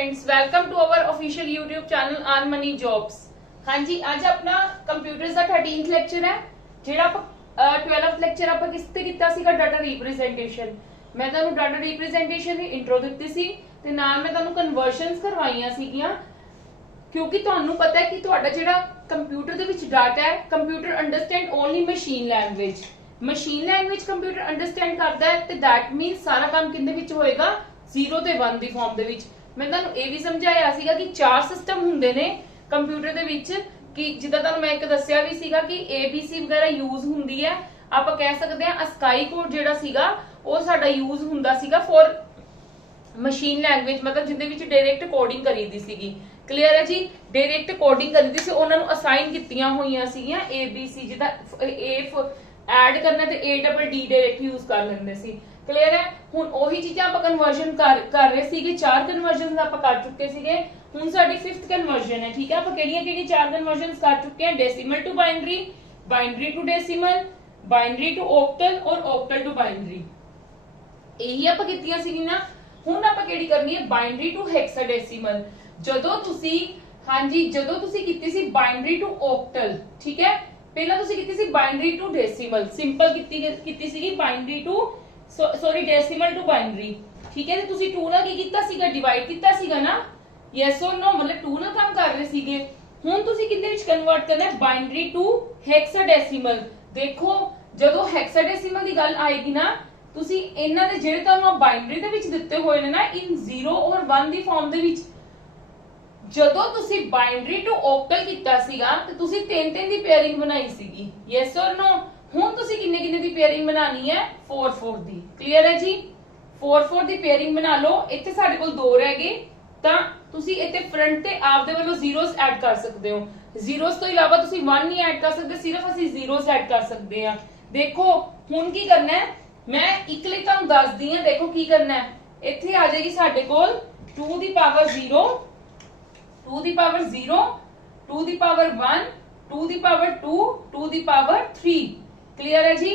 Friends, welcome to our official YouTube channel earn money jobs. हाँ जी, आज अपना कंप्यूटर्स का 13th ਲੈਕਚਰ है ਜਿਹੜਾ ਆਪਾਂ 12th ਲੈਕਚਰ ਆਪਾਂ ਕਿਸ ਤੇ ਕੀਤਾ ਸੀਗਾ ਡਾਟਾ ਰਿਪਰੈਜ਼ੈਂਟੇਸ਼ਨ। ਮੈਂ ਤੁਹਾਨੂੰ ਡਾਟਾ ਰਿਪਰੈਜ਼ੈਂਟੇਸ਼ਨ ਦੀ ਇੰਟਰੋ ਦਿੱਤੀ ਸੀ ਤੇ ਨਾਲ ਮੈਂ ਤੁਹਾਨੂੰ ਕਨਵਰਸ਼ਨਸ ਕਰਵਾਈਆਂ ਸੀਗੀਆਂ ਕਿਉਂਕਿ ਤੁਹਾਨੂੰ ਪਤਾ ਹੈ ਕਿ ਤੁਹਾਡਾ ਜਿਹੜਾ ਕੰਪਿਊਟਰ ਦੇ ਵਿੱਚ ਡਾਟਾ ਹੈ, computer understand only machine language. Machine language computer understand ਕਰਦਾ ਹੈ ਤੇ ਦੈਟ ਮੀਨਸ ਸਾਰਾ ਕੰਮ ਕਿੰਦੇ ਵਿੱਚ ਹੋਏਗਾ 0 ਤੇ 1 ਦੀ ਫਾਰਮ ਦੇ ਵਿੱਚ। मैं ਤੁਹਾਨੂੰ ਇਹ ਵੀ ਸਮਝਾਇਆ ਸੀਗਾ ਕਿ ਚਾਰ ਸਿਸਟਮ ਹੁੰਦੇ ਨੇ ਕੰਪਿਊਟਰ ਦੇ ਵਿੱਚ ਕਿ ਜਿੱਦਾਂ ਤੁਹਾਨੂੰ ਮੈਂ ਇੱਕ ਦੱਸਿਆ ਵੀ ਸੀਗਾ ਕਿ ABC ਵਗੈਰਾ ਯੂਜ਼ ਹੁੰਦੀ ਹੈ। ਆਪਾਂ ਕਹਿ ਸਕਦੇ ਹਾਂ ਅਸਕਾਈ ਕੋਡ ਜਿਹੜਾ ਸੀਗਾ ਉਹ ਸਾਡਾ ਯੂਜ਼ ਹੁੰਦਾ ਸੀਗਾ ਫॉर ਮਸ਼ੀਨ ਲੈਂਗੁਏਜ, ਮਤਲਬ ਜਿੰਦੇ ਵਿੱਚ ਡਾਇਰੈਕਟ ਕੋਡਿੰਗ ਕਰੀਦੀ ਸੀਗੀ। ਕਲੀਅਰ ਹੈ ਜੀ, ਡਾਇਰੈਕਟ ਕੋਡਿੰਗ ਕਰੀਦੀ ਸੀ, ਉਹਨਾਂ ਨੂੰ ਅਸਾਈਨ ਕੀਤੀਆਂ ਹੋਈਆਂ ਸੀਗੀਆਂ ABC, ਜਿੱਦਾਂ A ਐਡ ਕਰਨਾ ਤੇ ADD ਡਾਇਰੈਕਟ ਯੂਜ਼ ਕਰ ਲੈਂਦੇ ਸੀ। क्लियर है। हुण ओही चीज़ां आपां कन्वर्जन कर रहे सीगे, चार कन्वर्जन आपां कर चुके सीगे। हुण साडी 5th कन्वर्जन है। ठीक है, आपां किहड़ियां-किहड़ियां चार कन्वर्जन्स कर चुके हैं? Decimal to binary, binary to decimal, binary to octal और ऑक्टल टू बाइनरी। यही आपां कीतियां सीगीआं। हुण आपां किहड़ी करनी है? Binary to hexadecimal. जदों तुसी हां जी जदों तुसी कीती सी बाइनरी टू ऑक्टल, ठीक है, पहला तुसी कीती सी बाइनरी टू डेसिमल, सिंपल कीती सीगी binary to sorry decimal to binary. ठीक है, तुसी 2 ਨਾਲ ਕੀ ਕੀਤਾ ਸੀਗਾ? ਡਿਵਾਈਡ ਕੀਤਾ ਸੀਗਾ ਨਾ। ਯੈਸ অর ਨੋ, ਮਤਲਬ 2 ਨਾਲ ਕੰਮ ਕਰ ਰਹੇ ਸੀਗੇ। ਹੁਣ ਤੁਸੀਂ ਕਿੰਨੇ ਵਿੱਚ ਕਨਵਰਟ ਕਰਨਾ ਹੈ? Binary to hexadecimal. ਦੇਖੋ ਜਦੋਂ ਹੈਕਸਾਡੈਸੀਮਲ ਦੀ ਗੱਲ ਆਏਗੀ ਨਾ, ਤੁਸੀਂ ਇਹਨਾਂ ਦੇ ਜਿਹੜੇ ਤੁਹਾਨੂੰ ਬਾਈਨਰੀ ਦੇ ਵਿੱਚ ਦਿੱਤੇ ਹੋਏ ਨੇ ਨਾ ਇਨ 0 ਔਰ 1 ਦੀ ਫਾਰਮ ਦੇ ਵਿੱਚ, ਜਦੋਂ ਤੁਸੀਂ ਬਾਈਨਰੀ ਟੂ ਔਕਟਲ ਕੀਤਾ ਸੀਗਾ ਤੇ ਤੁਸੀਂ 3-3 ਦੀ ਪੇਅਰਿੰਗ ਬਣਾਈ ਸੀਗੀ। Yes or no. ਹੁਣ ਤੁਸੀਂ ਕਿੰਨੇ ਕਿੰਨੇ ਦੀ ਪੇਅਰਿੰਗ ਬਣਾਣੀ ਹੈ? 4-4 ਦੀ। ਕਲੀਅਰ ਹੈ ਜੀ, 4-4 ਦੀ ਪੇਅਰਿੰਗ ਬਣਾ ਲਓ। ਇੱਥੇ ਸਾਡੇ ਕੋਲ 2 ਰਹਿ ਗਏ ਤਾਂ ਤੁਸੀਂ ਇੱਥੇ ਫਰੰਟ ਤੇ ਆਪਦੇ ਵੱਲੋਂ ਜ਼ੀਰੋਸ ਐਡ ਕਰ ਸਕਦੇ ਹੋ। ਜ਼ੀਰੋਸ ਤੋਂ ਇਲਾਵਾ ਤੁਸੀਂ 1 ਨਹੀਂ ਐਡ ਕਰ ਸਕਦੇ, ਸਿਰਫ ਅਸੀਂ ਜ਼ੀਰੋਸ ਐਡ ਕਰ ਸਕਦੇ ਹਾਂ। ਦੇਖੋ ਹੁਣ ਕੀ ਕਰਨਾ ਹੈ, ਮੈਂ ਇੱਕ ਲਈ ਤੁਹਾਨੂੰ ਦੱਸਦੀ ਹਾਂ। ਦੇਖੋ ਕੀ ਕਰਨਾ ਹੈ, ਇੱਥੇ ਆ ਜਾਏਗੀ ਸਾਡੇ ਕੋਲ 2 ਦੀ ਪਾਵਰ 0, 2 ਦੀ ਪਾਵਰ 0, 2 ਦੀ ਪਾਵਰ 1, 2 ਦੀ ਪਾਵਰ 2, 2 ਦੀ ਪਾਵਰ 3। क्लियर है जी,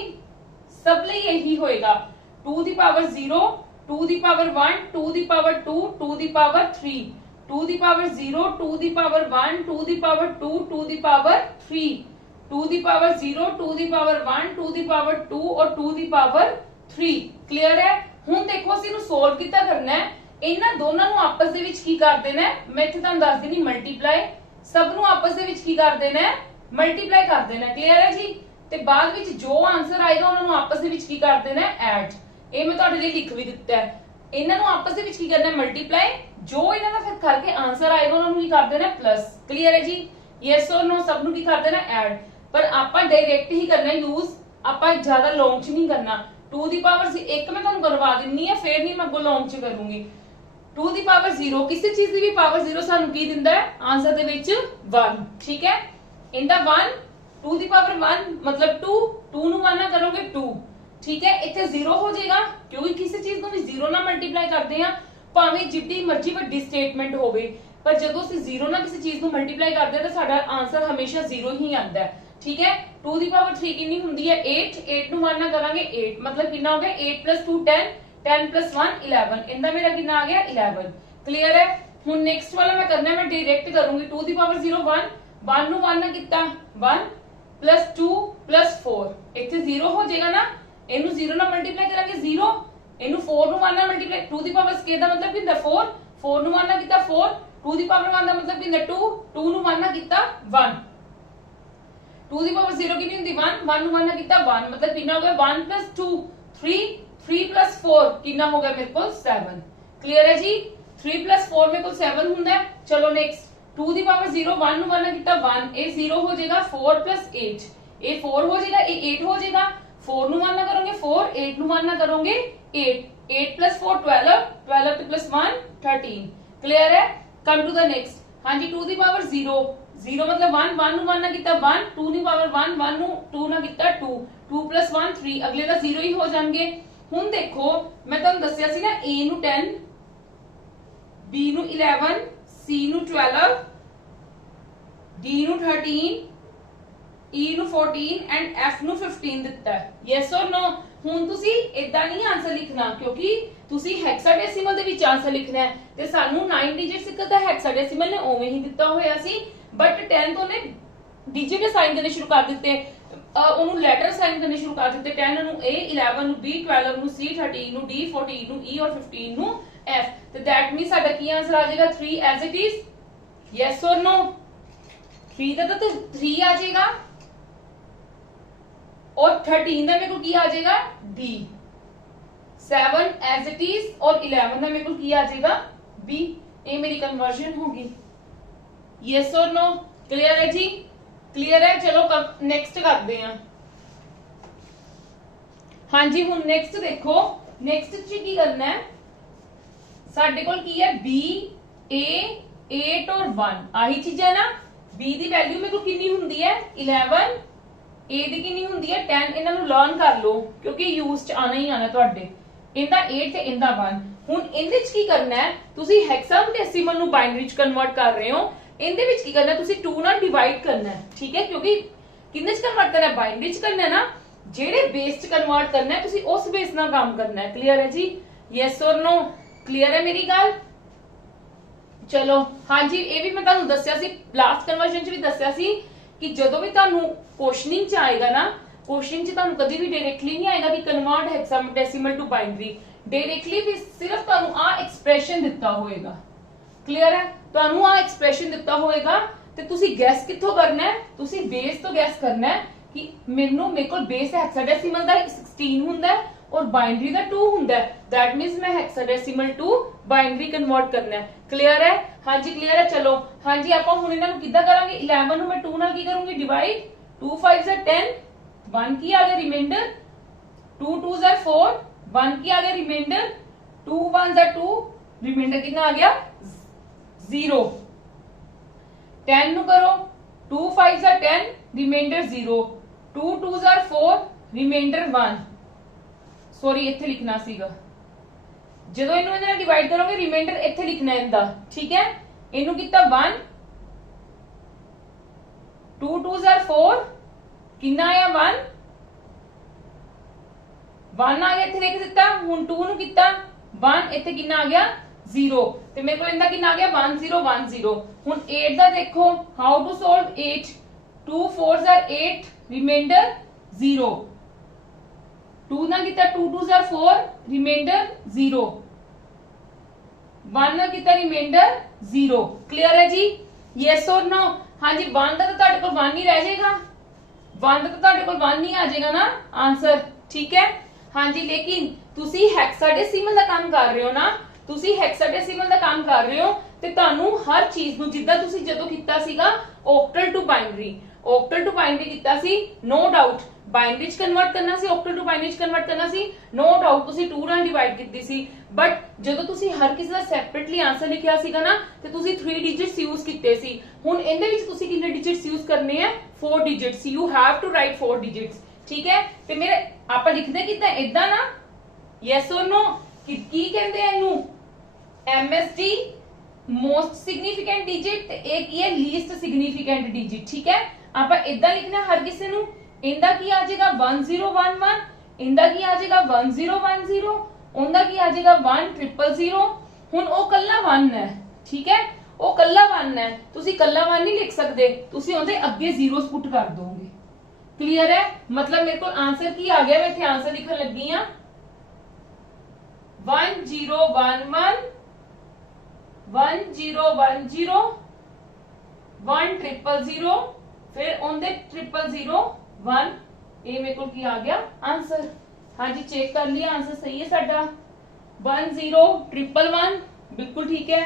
सब ਲਈ यही होएगा। 2 ਦੀ ਪਾਵਰ 0, 2 ਦੀ ਪਾਵਰ 1, 2 ਦੀ ਪਾਵਰ 2, 2 ਦੀ ਪਾਵਰ 3, 2 ਦੀ ਪਾਵਰ 0, 2 ਦੀ ਪਾਵਰ 1, 2 ਦੀ ਪਾਵਰ 2, 2 ਦੀ ਪਾਵਰ 3, 2 ਦੀ ਪਾਵਰ 0, 2 ਦੀ ਪਾਵਰ 1, 2 ਦੀ ਪਾਵਰ 2 और 2 ਦੀ ਪਾਵਰ 3। ਕਲੀਅਰ ਹੈ। ਹੁਣ ਦੇਖੋ ਅਸੀਂ ਇਹਨੂੰ ਸੋਲਵ ਕਿੱਦਾਂ ਕਰਨਾ ਹੈ। ਇਹਨਾਂ ਦੋਨਾਂ ਨੂੰ ਆਪਸ ਦੇ ਵਿੱਚ ਕੀ ਕਰ ਦੇਣਾ ਹੈ? ਮੈਂ ਇੱਥੇ ਤੁਹਾਨੂੰ ਦੱਸ ਦਿੰਦੀ ਮਲਟੀਪਲਾਈ। ਸਭ ਨੂੰ ਆਪਸ ਦੇ ਵਿੱਚ ਕੀ ਕਰ ਦੇਣਾ ਹੈ? ਮਲਟੀਪਲਾਈ ਕਰ ਦੇਣਾ। ਕਲੀਅਰ ਹੈ ਜੀ। ਤੇ ਬਾਅਦ ਵਿੱਚ ਜੋ ਆਨਸਰ ਆਏਗਾ ਉਹਨਾਂ ਨੂੰ ਆਪਸ ਦੇ ਵਿੱਚ ਕੀ ਕਰ ਦੇਣਾ ਹੈ? ਐਡ। ਇਹ ਮੈਂ ਤੁਹਾਡੇ ਲਈ ਲਿਖ ਵੀ ਦਿੱਤਾ ਹੈ। ਇਹਨਾਂ ਨੂੰ ਆਪਸ ਦੇ ਵਿੱਚ ਕੀ ਕਰਨਾ ਹੈ? ਮਲਟੀਪਲਾਈ। ਜੋ ਇਹਨਾਂ ਦਾ ਫਿਰ ਕਰਕੇ ਆਨਸਰ ਆਏਗਾ ਉਹਨਾਂ ਨੂੰ ਕੀ ਕਰ ਦੇਣਾ ਹੈ? ਪਲੱਸ। ਕਲੀਅਰ ਹੈ ਜੀ। ਯੈਸ অর ਨੋ, ਸਭ ਨੂੰ ਕੀ ਕਰ ਦੇਣਾ? ਐਡ। ਪਰ ਆਪਾਂ ਡਾਇਰੈਕਟ ਹੀ ਕਰਨਾ ਯੂਜ਼, ਆਪਾਂ ਜ਼ਿਆਦਾ ਲੌਂਗ ਚ ਨਹੀਂ ਕਰਨਾ। 2 ਦੀ ਪਾਵਰ 1 ਮੈਂ ਤੁਹਾਨੂੰ ਕਰਵਾ ਦਿੰਨੀ ਹੈ, ਫਿਰ ਨਹੀਂ ਮੈਂ ਅੱਗੋਂ ਲੌਂਗ ਚ ਕਰੂੰਗੀ। 2 ਦੀ ਪਾਵਰ 0, ਕਿਸੇ ਚੀਜ਼ ਦੀ ਵੀ ਪਾਵਰ 0 ਸਾਨੂੰ ਕੀ ਦਿੰਦਾ ਹੈ? ਆਨਸਰ ਦੇ ਵਿੱਚ 1। ਠੀਕ ਹੈ, ਇਹਦਾ 1, 2 ਦੀ ਪਾਵਰ 1 मतलब 2, 2 ਨੂੰ 1 ਨਾਲ ਕਰੋਗੇ 2। ਠੀਕ ਹੈ, ਇੱਥੇ 0 ਹੋ ਜਾਏਗਾ ਕਿਉਂਕਿ ਕਿਸੇ ਚੀਜ਼ ਨੂੰ ਵੀ 0 ਨਾਲ ਮਲਟੀਪਲਾਈ ਕਰਦੇ ਆ, ਭਾਵੇਂ ਜਿੱਡੀ ਮਰਜ਼ੀ ਵੱਡੀ ਸਟੇਟਮੈਂਟ ਹੋਵੇ, ਪਰ ਜਦੋਂ ਅਸੀਂ 0 ਨਾਲ ਕਿਸੇ ਚੀਜ਼ ਨੂੰ ਮਲਟੀਪਲਾਈ ਕਰਦੇ ਆ ਤਾਂ ਸਾਡਾ ਆਨਸਰ ਹਮੇਸ਼ਾ 0 ਹੀ ਆਉਂਦਾ ਹੈ। ਠੀਕ ਹੈ, 2 ਦੀ ਪਾਵਰ 3 ਕਿੰਨੀ ਹੁੰਦੀ ਹੈ? 8, 8 ਨੂੰ 1 ਨਾਲ ਕਰਾਂਗੇ 8, ਮਤਲਬ ਕਿੰਨਾ ਹੋ ਗਿਆ? 8 + 2 10, 10 + 1 11। ਇਹਦਾ ਮੇਰਾ ਕਿੰਨਾ ਆ ਗਿਆ? 11। ਕਲੀਅਰ ਹੈ। ਹੁਣ ਨੈਕਸਟ ਵਾਲਾ ਮੈਂ ਕਰਨਾ, ਮੈਂ ਡਾਇਰੈਕਟ ਕਰੂੰਗੀ। 2 ਦੀ ਪਾਵਰ 0 1, 1 ਨੂੰ 1 ਨਾਲ ਕੀਤਾ 1 + 2 + 4, ਇੱਥੇ 0 ਹੋ ਜਾਏਗਾ ਨਾ। ਇਹਨੂੰ 0 ਨਾਲ ਮਲਟੀਪਲਾਈ ਕਰਾਂਗੇ 0, ਇਹਨੂੰ 4 ਨੂੰ 1 ਨਾਲ ਮਲਟੀਪਲਾਈ, 2 ਦੀ ਪਾਵਰ ਸਕੇਅਰ ਦਾ ਮਤਲਬ ਕੀ ਹੁੰਦਾ? 4, 4 ਨੂੰ 1 ਨਾਲ ਕੀਤਾ 4, 2 ਦੀ ਪਾਵਰ 1 ਦਾ ਮਤਲਬ ਕੀ ਹੁੰਦਾ? 2, 2 ਨੂੰ 1 ਨਾਲ ਕੀਤਾ 1, 2 ਦੀ ਪਾਵਰ 0 ਕਿੰਨੀ ਹੁੰਦੀ? 1, 1 ਨੂੰ 1 ਨਾਲ ਕੀਤਾ 1, ਮਤਲਬ ਕਿੰਨਾ ਹੋ ਗਿਆ? 1 + 2 3, 3 + 4 ਕਿੰਨਾ ਹੋ ਗਿਆ ਮੇਰੇ ਕੋਲ? 7। ਕਲੀਅਰ ਹੈ ਜੀ। 3 + 4 ਮੇਰੇ ਕੋਲ 7 ਹੁੰਦਾ। ਚਲੋ ਨੈਕਸਟ 2 ਦੀ ਪਾਵਰ 0, 1 ਨੂੰ 1 ਨਾਲ ਕੀਤਾ 1, ਇਹ 0 ਹੋ ਜਾਏਗਾ। 4 + 8, ਇਹ 4 ਹੋ ਜਾਏਗਾ, ਇਹ 8 ਹੋ ਜਾਏਗਾ। 4 ਨੂੰ 1 ਨਾਲ ਕਰੋਗੇ 4, 8 ਨੂੰ 1 ਨਾਲ ਕਰੋਗੇ 8, 8 + 4 12, 12 ਤੇ +1 13। ਕਲੀਅਰ ਹੈ। Come to the next. ਹਾਂਜੀ, 2 ਦੀ ਪਾਵਰ 0, 0 ਮਤਲਬ 1, 1 ਨੂੰ 1 ਨਾਲ ਕੀਤਾ 1, 2 ਦੀ ਪਾਵਰ 1, 1 ਨੂੰ 2 ਨਾਲ ਕੀਤਾ 2, 2 + 1 3, ਅਗਲੇ ਦਾ 0 ਹੀ ਹੋ ਜਾਣਗੇ। ਹੁਣ ਦੇਖੋ ਮੈਂ ਤੁਹਾਨੂੰ ਦੱਸਿਆ ਸੀ ਨਾ, A ਨੂੰ 10, B ਨੂੰ 11, C ਨੂੰ 12, D ਨੂੰ 13, E ਨੂੰ 14 ਐਂਡ F ਨੂੰ 15 ਦਿੱਤਾ ਹੈ। Yes or no. ਹੁਣ ਤੁਸੀਂ ਇਦਾਂ ਨਹੀਂ ਆਨਸਰ ਲਿਖਣਾ ਕਿਉਂਕਿ ਤੁਸੀਂ ਹੈਕਸਾਡੈਸੀਮਲ ਦੇ ਵਿੱਚ ਆਨਸਰ ਲਿਖਣਾ ਹੈ ਤੇ ਸਾਨੂੰ 9 ਡਿਜਿਟਸ ਇੱਕ ਤਾਂ ਹੈਕਸਾਡੈਸੀਮਲ ਨੇ ਉਵੇਂ ਹੀ ਦਿੱਤਾ ਹੋਇਆ ਸੀ ਬਟ 10 ਤੋਂ ਨੇ ਡਿਜਿਟ ਅਸਾਈਨ ਕਰਨੇ ਸ਼ੁਰੂ ਕਰ ਦਿੱਤੇ ਉਹਨੂੰ ਲੈਟਰ ਅਸਾਈਨ ਕਰਨੇ ਸ਼ੁਰੂ ਕਰ ਦਿੱਤੇ 10 ਨੂੰ A 11 ਨੂੰ B 12 ਨੂੰ C 13 ਨੂੰ D 14 ਨੂੰ E ਔਰ 15 ਨੂੰ F ਤੇ that means ਸਾਡਾ ਕੀ ਆਨਸਰ ਆ ਜਾਏਗਾ 3 as it is yes or no 3 ਦਾ ਤਾਂ 3 ਆ ਜਾਏਗਾ और 13 ਦਾ ਮੇਰੇ ਕੋਲ ਕੀ ਆ ਜਾਏਗਾ D 7 as it is और 11 ਦਾ ਮੇਰੇ ਕੋਲ ਕੀ ਆ ਜਾਏਗਾ B ਇਹ ਮੇਰੀ ਕਨਵਰਜਨ ਹੋਗੀ yes or no क्लियर है जी क्लियर है चलो नेक्स्ट करते हैं हाँ जी हुन नेक्स्ट देखो नेक्स्ट च की करना है साडे कोल की है B A 8 और 1 आही चीज़ है ना B दी वैल्यू मेरे को कितनी हुंदी है 11 A दी कितनी हुंदी है 10 इन्हां नूं लर्न कर लो क्योंकि यूज च आना ही आना तुहाडे इनदा 8 ते इनदा 1 हुन इहदे च की करना है तुसी हेक्साडेसिमल नूं बाइनरी च कन्वर्ट कर रहे हो इनदे विच की करना है तुसी 2 नाल डिवाइड करना है ठीक है क्योंकि किन्ने च कन्वर्ट करना है बाइनरी च करना है ना जेड़े बेस च कन्वर्ट करना है तुसी उस बेस नाल काम करना है क्लियर है जी यस और नो क्लियर है मेरी गल चलो हाँ जी ये भी मैं तुहानू दस्सिया सी लास्ट कन्वर्जन च भी दस्सिया सी कि जदों भी तुहानू क्वेश्चनिंग च आएगा ना क्वेश्चन च तुहानू कभी भी डायरेक्टली नहीं आएगा कि convert hexadecimal to binary directly भी सिर्फ तुहानू आ एक्सप्रेशन दिता होएगा क्लियर है ਤੁਹਾਨੂੰ ਆ ਐਕਸਪ੍ਰੈਸ਼ਨ ਦਿੱਤਾ ਹੋਏਗਾ ਤੇ ਤੁਸੀਂ ਗੈਸ ਕਿੱਥੋਂ ਕਰਨਾ ਹੈ ਤੁਸੀਂ ਬੇਸ ਤੋਂ ਗੈਸ ਕਰਨਾ ਹੈ ਕਿ ਮੇਰੇ ਕੋਲ ਬੇਸ ਹੈਕਸਾਡੈਸੀਮਲ ਦਾ 16 ਹੁੰਦਾ ਹੈ ਔਰ ਬਾਈਨਰੀ ਦਾ 2 ਹੁੰਦਾ ਹੈ दैट मींस मैं ਹੈਕਸਾਡੈਸੀਮਲ ਟੂ ਬਾਈਨਰੀ ਕਨਵਰਟ ਕਰਨਾ ਹੈ ਕਲੀਅਰ ਹੈ ਹਾਂਜੀ ਕਲੀਅਰ ਹੈ ਚਲੋ ਹਾਂਜੀ ਆਪਾਂ ਹੁਣ ਇਹਨਾਂ ਨੂੰ ਕਿੱਦਾਂ ਕਰਾਂਗੇ 11 ਨੂੰ ਮੈਂ 2 ਨਾਲ ਕੀ ਕਰੂੰਗੀ ਡਿਵਾਈਡ 2 5 is 10 1 ਕੀ ਆ ਗਿਆ ਰਿਮਾਈਂਡਰ 2 2s are 4 1 ਕੀ ਆ ਗਿਆ ਰਿਮਾਈਂਡਰ 2 1s are 2 ਰਿਮਾਈਂਡਰ ਕਿੰਨਾ ਆ ਗਿਆ 0 10 ਨੂੰ ਕਰੋ 2 5s are 10 remainder 0 2 2s are 4 remainder 1 sorry ਇੱਥੇ ਲਿਖਣਾ ਸੀਗਾ ਜਦੋਂ ਇਹਨੂੰ ਇਹਦੇ ਨਾਲ ਡਿਵਾਈਡ ਕਰੋਗੇ ਰਿਮਾਈਂਡਰ ਇੱਥੇ ਲਿਖਣਾ ਇਹਦਾ ਠੀਕ ਹੈ ਇਹਨੂੰ ਕੀਤਾ 1 2 2s are 4 ਕਿੰਨਾ ਆਇਆ 1 1 ਆ ਗਿਆ ਇੱਥੇ ਲਿਖ ਦਿੱਤਾ ਹੁਣ 2 ਨੂੰ ਕੀਤਾ 1 ਇੱਥੇ ਕਿੰਨਾ ਆ ਗਿਆ 0 ਤੇ ਮੇਰੇ ਕੋਲ ਇਹਦਾ ਕਿੰਨਾ ਆ ਗਿਆ 1 0 1 0 ਹੁਣ 8 ਦਾ ਦੇਖੋ how to solve 8 2 4s are 8 remainder 0 2 ना कितना 2 2s are 4 रिमाइंडर 0 1 ना कितना रिमाइंडर 0 क्लियर है जी यस और नो हाँ जी 1 ਦਾ ਤਾਂ ਤੁਹਾਡੇ ਕੋਲ 1 ਹੀ ਰਹਿ ਜਾਏਗਾ 1 ਦਾ ਤਾਂ ਤੁਹਾਡੇ ਕੋਲ 1 ਹੀ ਆ ਜਾਏਗਾ ਨਾ ਆਨਸਰ ਠੀਕ ਹੈ हाँ जी लेकिन ਤੁਸੀਂ ਹੈਕਸਾਡੈਸੀਮਲ ਦਾ ਕੰਮ ਕਰ ਰਹੇ ਹੋ ਨਾ ਤੁਸੀਂ ਹੈਕਸਾਡੈਸੀਮਲ ਦਾ ਕੰਮ ਕਰ ਰਹੇ ਹੋ ਤੇ ਤੁਹਾਨੂੰ ਹਰ ਚੀਜ਼ ਨੂੰ ਜਿੱਦਾਂ ਤੁਸੀਂ ਜਦੋਂ ਕੀਤਾ ਸੀਗਾ octal to binary octal to binary किया सी नो डाउट बाइनरी च कन्वर्ट करना सी ऑक्टल टू बाइनरी च कन्वर्ट करना सी नो डाउट तुसी 2 ਨਾਲ डिवाइड ਕੀਤੀ ਸੀ बट ਜਦੋਂ ਤੁਸੀਂ ਹਰ ਕਿਸੇ ਦਾ ਸੈਪਰੇਟਲੀ ਆਨਸਰ ਲਿਖਿਆ ਸੀਗਾ ਨਾ ਤੇ ਤੁਸੀਂ 3 ਡਿਜਿਟਸ ਯੂਜ਼ ਕੀਤੇ ਸੀ ਹੁਣ ਇਹਦੇ ਵਿੱਚ ਤੁਸੀਂ ਕਿੰਨੇ ਡਿਜਿਟਸ ਯੂਜ਼ ਕਰਨੇ ਆ 4 digits you have to write 4 digits ਠੀਕ ਹੈ ਤੇ ਮੇਰੇ ਆਪਾਂ ਲਿਖਦੇ ਕਿਦਾਂ ਇਦਾਂ ਨਾ ਯੈਸ অর ਨੋ ਕੀ ਕਹਿੰਦੇ ਆ ਇਹਨੂੰ MSD मोस्ट सिग्निफिकेंट डिजिट ਤੇ ਇਹ ਕੀ ਹੈ ਲੀਸਟ ਸਿਗਨੀਫੀਕੈਂਟ ਡਿਜਿਟ ਠੀਕ ਹੈ ਆਪਾਂ ਇਦਾਂ ਲਿਖਣਾ ਹਰ ਕਿਸੇ ਨੂੰ ਇਹਦਾ ਕੀ ਆ ਜਾਏਗਾ 1011 ਇਹਦਾ ਕੀ ਆ ਜਾਏਗਾ 1010 ਉਹਦਾ ਕੀ ਆ ਜਾਏਗਾ 1000 ਹੁਣ ਉਹ ਕੱਲਾ 1 ਹੈ ਠੀਕ ਹੈ ਉਹ ਕੱਲਾ 1 ਹੈ ਤੁਸੀਂ ਕੱਲਾ 1 ਨਹੀਂ ਲਿਖ ਸਕਦੇ ਤੁਸੀਂ ਉਹਦੇ ਅੱਗੇ ਜ਼ੀਰੋਸ ਪੁੱਟ ਕਰ ਦੋਗੇ ਕਲੀਅਰ ਹੈ ਮਤਲਬ ਮੇਰੇ ਕੋਲ ਆਨਸਰ ਕੀ ਆ ਗਿਆ ਮੈਂ ਇੱਥੇ ਆਨਸਰ ਲਿਖਣ ਲੱਗੀ ਆ 1011 1010 1000 फिर ਉਹਦੇ 0001 ਇਹ ਮੇਰੇ ਕੋਲ ਕੀ ਆ ਗਿਆ ਆਨਸਰ ਹਾਂਜੀ ਚੈੱਕ ਕਰ ਲਿਆ ਆਨਸਰ ਸਹੀ ਹੈ ਸਾਡਾ 1011 ਬਿਲਕੁਲ ਠੀਕ ਹੈ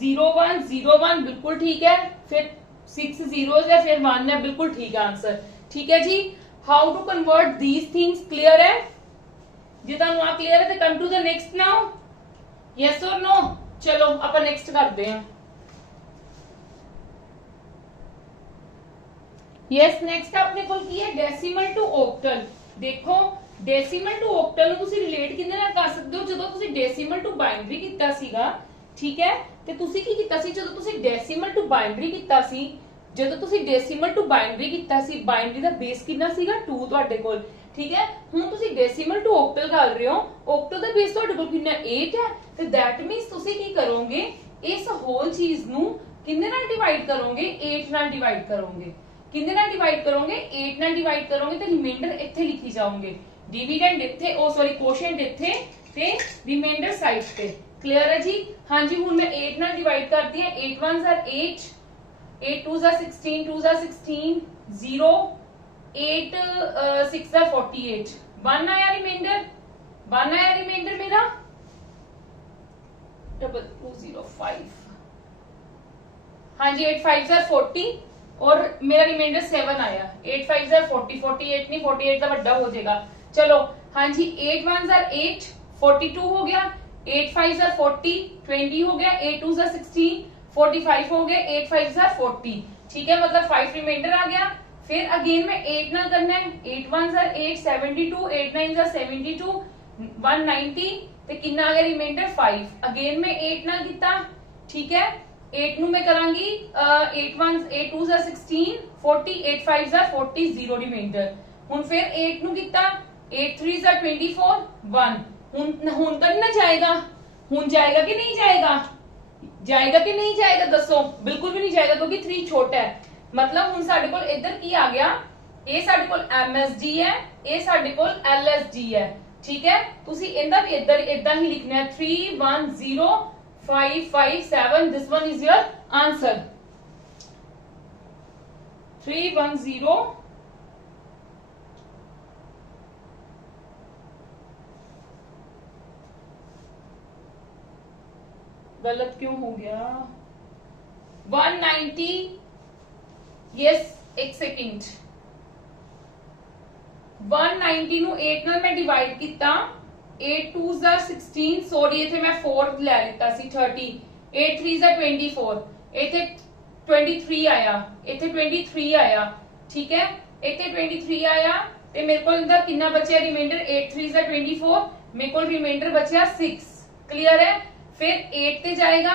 0101 ਬਿਲਕੁਲ ਠੀਕ ਹੈ ਫਿਰ 6 zeros है फिर 1 है बिल्कुल ठीक है आंसर ठीक है जी how to convert these things clear है जे ਤੁਹਾਨੂੰ ਆ क्लियर है तो come to the next now yes और नो चलो ਆਪਾਂ नेक्स्ट करते हैं यस नेक्स्ट अपने कोल की है डेसिमल टू ऑक्टल देखो डेसिमल टू ऑक्टल ਨੂੰ ਤੁਸੀਂ ਰਿਲੇਟ ਕਿੰਨੇ ਨਾਲ ਕਰ ਸਕਦੇ ਹੋ ਜਦੋਂ ਤੁਸੀਂ ਡੈਸੀਮਲ ਟੂ ਬਾਈਨਰੀ ਕੀਤਾ ਸੀਗਾ ਠੀਕ ਹੈ ਤੇ ਤੁਸੀਂ ਕੀ ਕੀਤਾ ਸੀ ਜਦੋਂ ਤੁਸੀਂ ਡੈਸੀਮਲ ਟੂ ਬਾਈਨਰੀ ਕੀਤਾ ਸੀ ਜਦੋਂ ਤੁਸੀਂ ਡੈਸੀਮਲ ਟੂ ਬਾਈਨਰੀ ਕੀਤਾ ਸੀ ਬਾਈਨਰੀ ਦਾ ਬੇਸ ਕਿੰਨਾ ਸੀਗਾ 2 ਤੁਹਾਡੇ ਕੋਲ ठीक है। ਹੁਣ ਤੁਸੀਂ ਡੈਸੀਮਲ ਟੂ ਓਕਟਲ ਕਰ ਰਹੇ ਹੋ, ਓਕਟਲ ਦਾ ਬੇਸ ਤੁਹਾਡੇ ਕੋਲ ਕਿੰਨਾ 8 ਹੈ, ਤੇ ਦੈਟ ਮੀਨਸ ਤੁਸੀਂ ਕੀ ਕਰੋਗੇ, ਇਸ ਹੋਲ ਚੀਜ਼ ਨੂੰ ਕਿੰਨੇ ਨਾਲ ਡਿਵਾਈਡ ਕਰੋਗੇ, 8 ਨਾਲ ਡਿਵਾਈਡ ਕਰੋਗੇ। ਕਿੰਨੇ ਨਾਲ ਡਿਵਾਈਡ ਕਰੋਗੇ, 8 ਨਾਲ ਡਿਵਾਈਡ ਕਰੋਗੇ, ਤੇ ਰਿਮਾਈਂਡਰ ਇੱਥੇ ਲਿਖੀ ਜਾਓਗੇ, डिविडेंड ਇੱਥੇ, ਉਹ ਸੌਰੀ ਕੋਸ਼ੀਐਂਟ ਇੱਥੇ ਤੇ ਰਿਮਾਈਂਡਰ ਸਾਈਡ ਤੇ। क्लियर है जी? हाँ जी, हूं मैं 8 ਨਾਲ डिवाइड करती है, 8 1s are 8, 8 2s are 16, 2s are 16, 0, 8 6 are 48, 1 आया रिमाइंडर, 1 आया रिमाइंडर मेरा, 205। हाँ जी, 8 5s are 40 और मेरा रिमाइंडर 7 आया, 8 5s are 40, 48 नहीं, 48 का बड़ा हो जाएगा। चलो हाँ जी, 8 1s are 8, 42 हो गया, 8 5s are 40, 20 हो गया, 8 2s are 16, 45 हो गए, 8 5s are 40, ठीक है, मतलब 5 रिमाइंडर आ गया। फिर अगेन में 8 ना करना है, 8 1s are 8, 72, 8 9s are 72, 190 ਤੇ ਕਿੰਨਾ ਆ ਗਿਆ ਰਿਮਾਈਂਡਰ 5। ਅਗੇਨ ਮੈਂ 8 ਨਾਲ ਕੀਤਾ, ਠੀਕ ਹੈ, 8 ਨੂੰ ਮੈਂ ਕਰਾਂਗੀ 8 1s 8 2s are 16, 40, 8 5s are 40, 0 reminder. ਹੁਣ ਫਿਰ 8 ਨੂੰ ਕੀਤਾ, 8 3s are 24, 1। ਹੁਣ ਤਾਂ ਨਾ जाएगा, ਹੁਣ जाएगा कि नहीं जाएगा, जाएगा कि नहीं जाएगा दसो, बिल्कुल भी नहीं जाएगा क्योंकि 3 छोटा है। मतलब ਹੁਣ ਸਾਡੇ ਕੋਲ ਇੱਧਰ ਕੀ ਆ ਗਿਆ, ਇਹ ਸਾਡੇ ਕੋਲ MSD ਹੈ, ਇਹ ਸਾਡੇ ਕੋਲ LSD ਹੈ, ਠੀਕ ਹੈ। ਤੁਸੀਂ ਇਹਦਾ ਵੀ ਇੱਧਰ ਇਦਾਂ ਹੀ ਲਿਖਣਾ ਹੈ 3 1 0 5 5 7, this one is your answer, 3 1 0 गलत क्यों हो गया, 190, यस एक सेकंड, 190 ਨੂੰ 8 ਨਾਲ ਮੈਂ ਡਿਵਾਈਡ ਕੀਤਾ, 8 2s are 16, ਸੌਰੀ ਇੱਥੇ ਮੈਂ 4 ਲੈ ਲਿੱਤਾ ਸੀ, 30, 8 3s are 24, ਇੱਥੇ 23 ਆਇਆ, ਇੱਥੇ 23 ਆਇਆ, ਠੀਕ ਹੈ, ਇੱਥੇ 23 ਆਇਆ, ਤੇ ਮੇਰੇ ਕੋਲ ਇਹਦਾ ਕਿੰਨਾ ਬਚਿਆ ਰਿਮਾਈਂਡਰ, 8 3s are 24, ਮੇਰੇ ਕੋਲ ਰਿਮਾਈਂਡਰ ਬਚਿਆ 6। क्लियर है? फिर 8 पे जाएगा,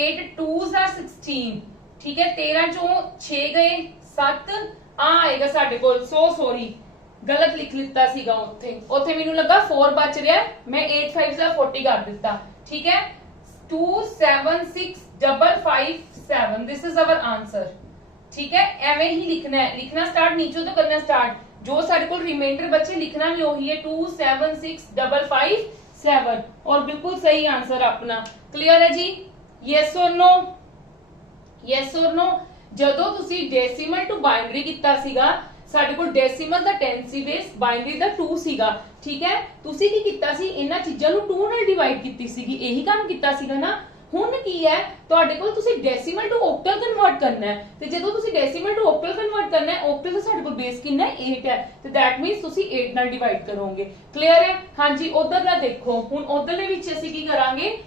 8 2s are 16, ठीक है, 13 चो 6 गए 7 आ आएगा साडे कोल, सो सॉरी गलत लिख लिता सीगा, उत्थे मैनू लगा 4 बच रहा है, मैं 8 5s are 40 कर दिता, ठीक है, 2 7 6 5 5 7, दिस इज आवर आंसर, ठीक है। एवें ही लिखना है, लिखना स्टार्ट नीचे तो करना स्टार्ट, जो साडे कोल रिमाइंडर बचे लिखना भी वही है, 2 7 6 5 5 7, और बिल्कुल सही आंसर अपना। क्लियर है जी? यस और नो, यस और नो। ਜਦੋਂ ਤੁਸੀਂ ਡੈਸੀਮਲ ਟੂ ਬਾਈਨਰੀ ਕੀਤਾ ਸੀਗਾ, ਸਾਡੇ ਕੋਲ ਡੈਸੀਮਲ ਦਾ 10 ਸੀ ਬੇਸ, ਬਾਈਨਰੀ ਦਾ 2 ਸੀਗਾ, ਠੀਕ ਹੈ। ਤੁਸੀਂ ਕੀ ਕੀਤਾ ਸੀ, ਇਹਨਾਂ ਚੀਜ਼ਾਂ ਨੂੰ 2 ਨਾਲ ਡਿਵਾਈਡ ਕੀਤੀ ਸੀਗੀ, ਇਹੀ ਕੰਮ ਕੀਤਾ ਸੀਗਾ ਨਾ। ਹੁਣ ਕੀ ਹੈ, ਤੁਹਾਡੇ ਕੋਲ ਤੁਸੀਂ ਡੈਸੀਮਲ ਟੂ ਓਕਟਲ ਕਨਵਰਟ ਕਰਨਾ ਹੈ, ਤੇ ਜਦੋਂ ਤੁਸੀਂ ਡੈਸੀਮਲ ਟੂ ਓਕਟਲ ਕਨਵਰਟ ਕਰਨਾ ਹੈ, ਓਕਟਲ ਦਾ ਸਾਡੇ ਕੋਲ ਬੇਸ ਕਿੰਨਾ ਹੈ, 8 ਹੈ, ਤੇ ਦੈਟ ਮੀਨਸ ਤੁਸੀਂ 8 ਨਾਲ ਡਿਵਾਈਡ ਕਰੋਗੇ। ਕਲੀਅਰ ਹੈ? ਹਾਂਜੀ, ਉਧਰ ਦਾ ਦੇਖੋ, ਹੁਣ ਉਧਰਲੇ ਵਿੱਚ ਅਸੀਂ ਕੀ ਕਰਾਂਗੇ,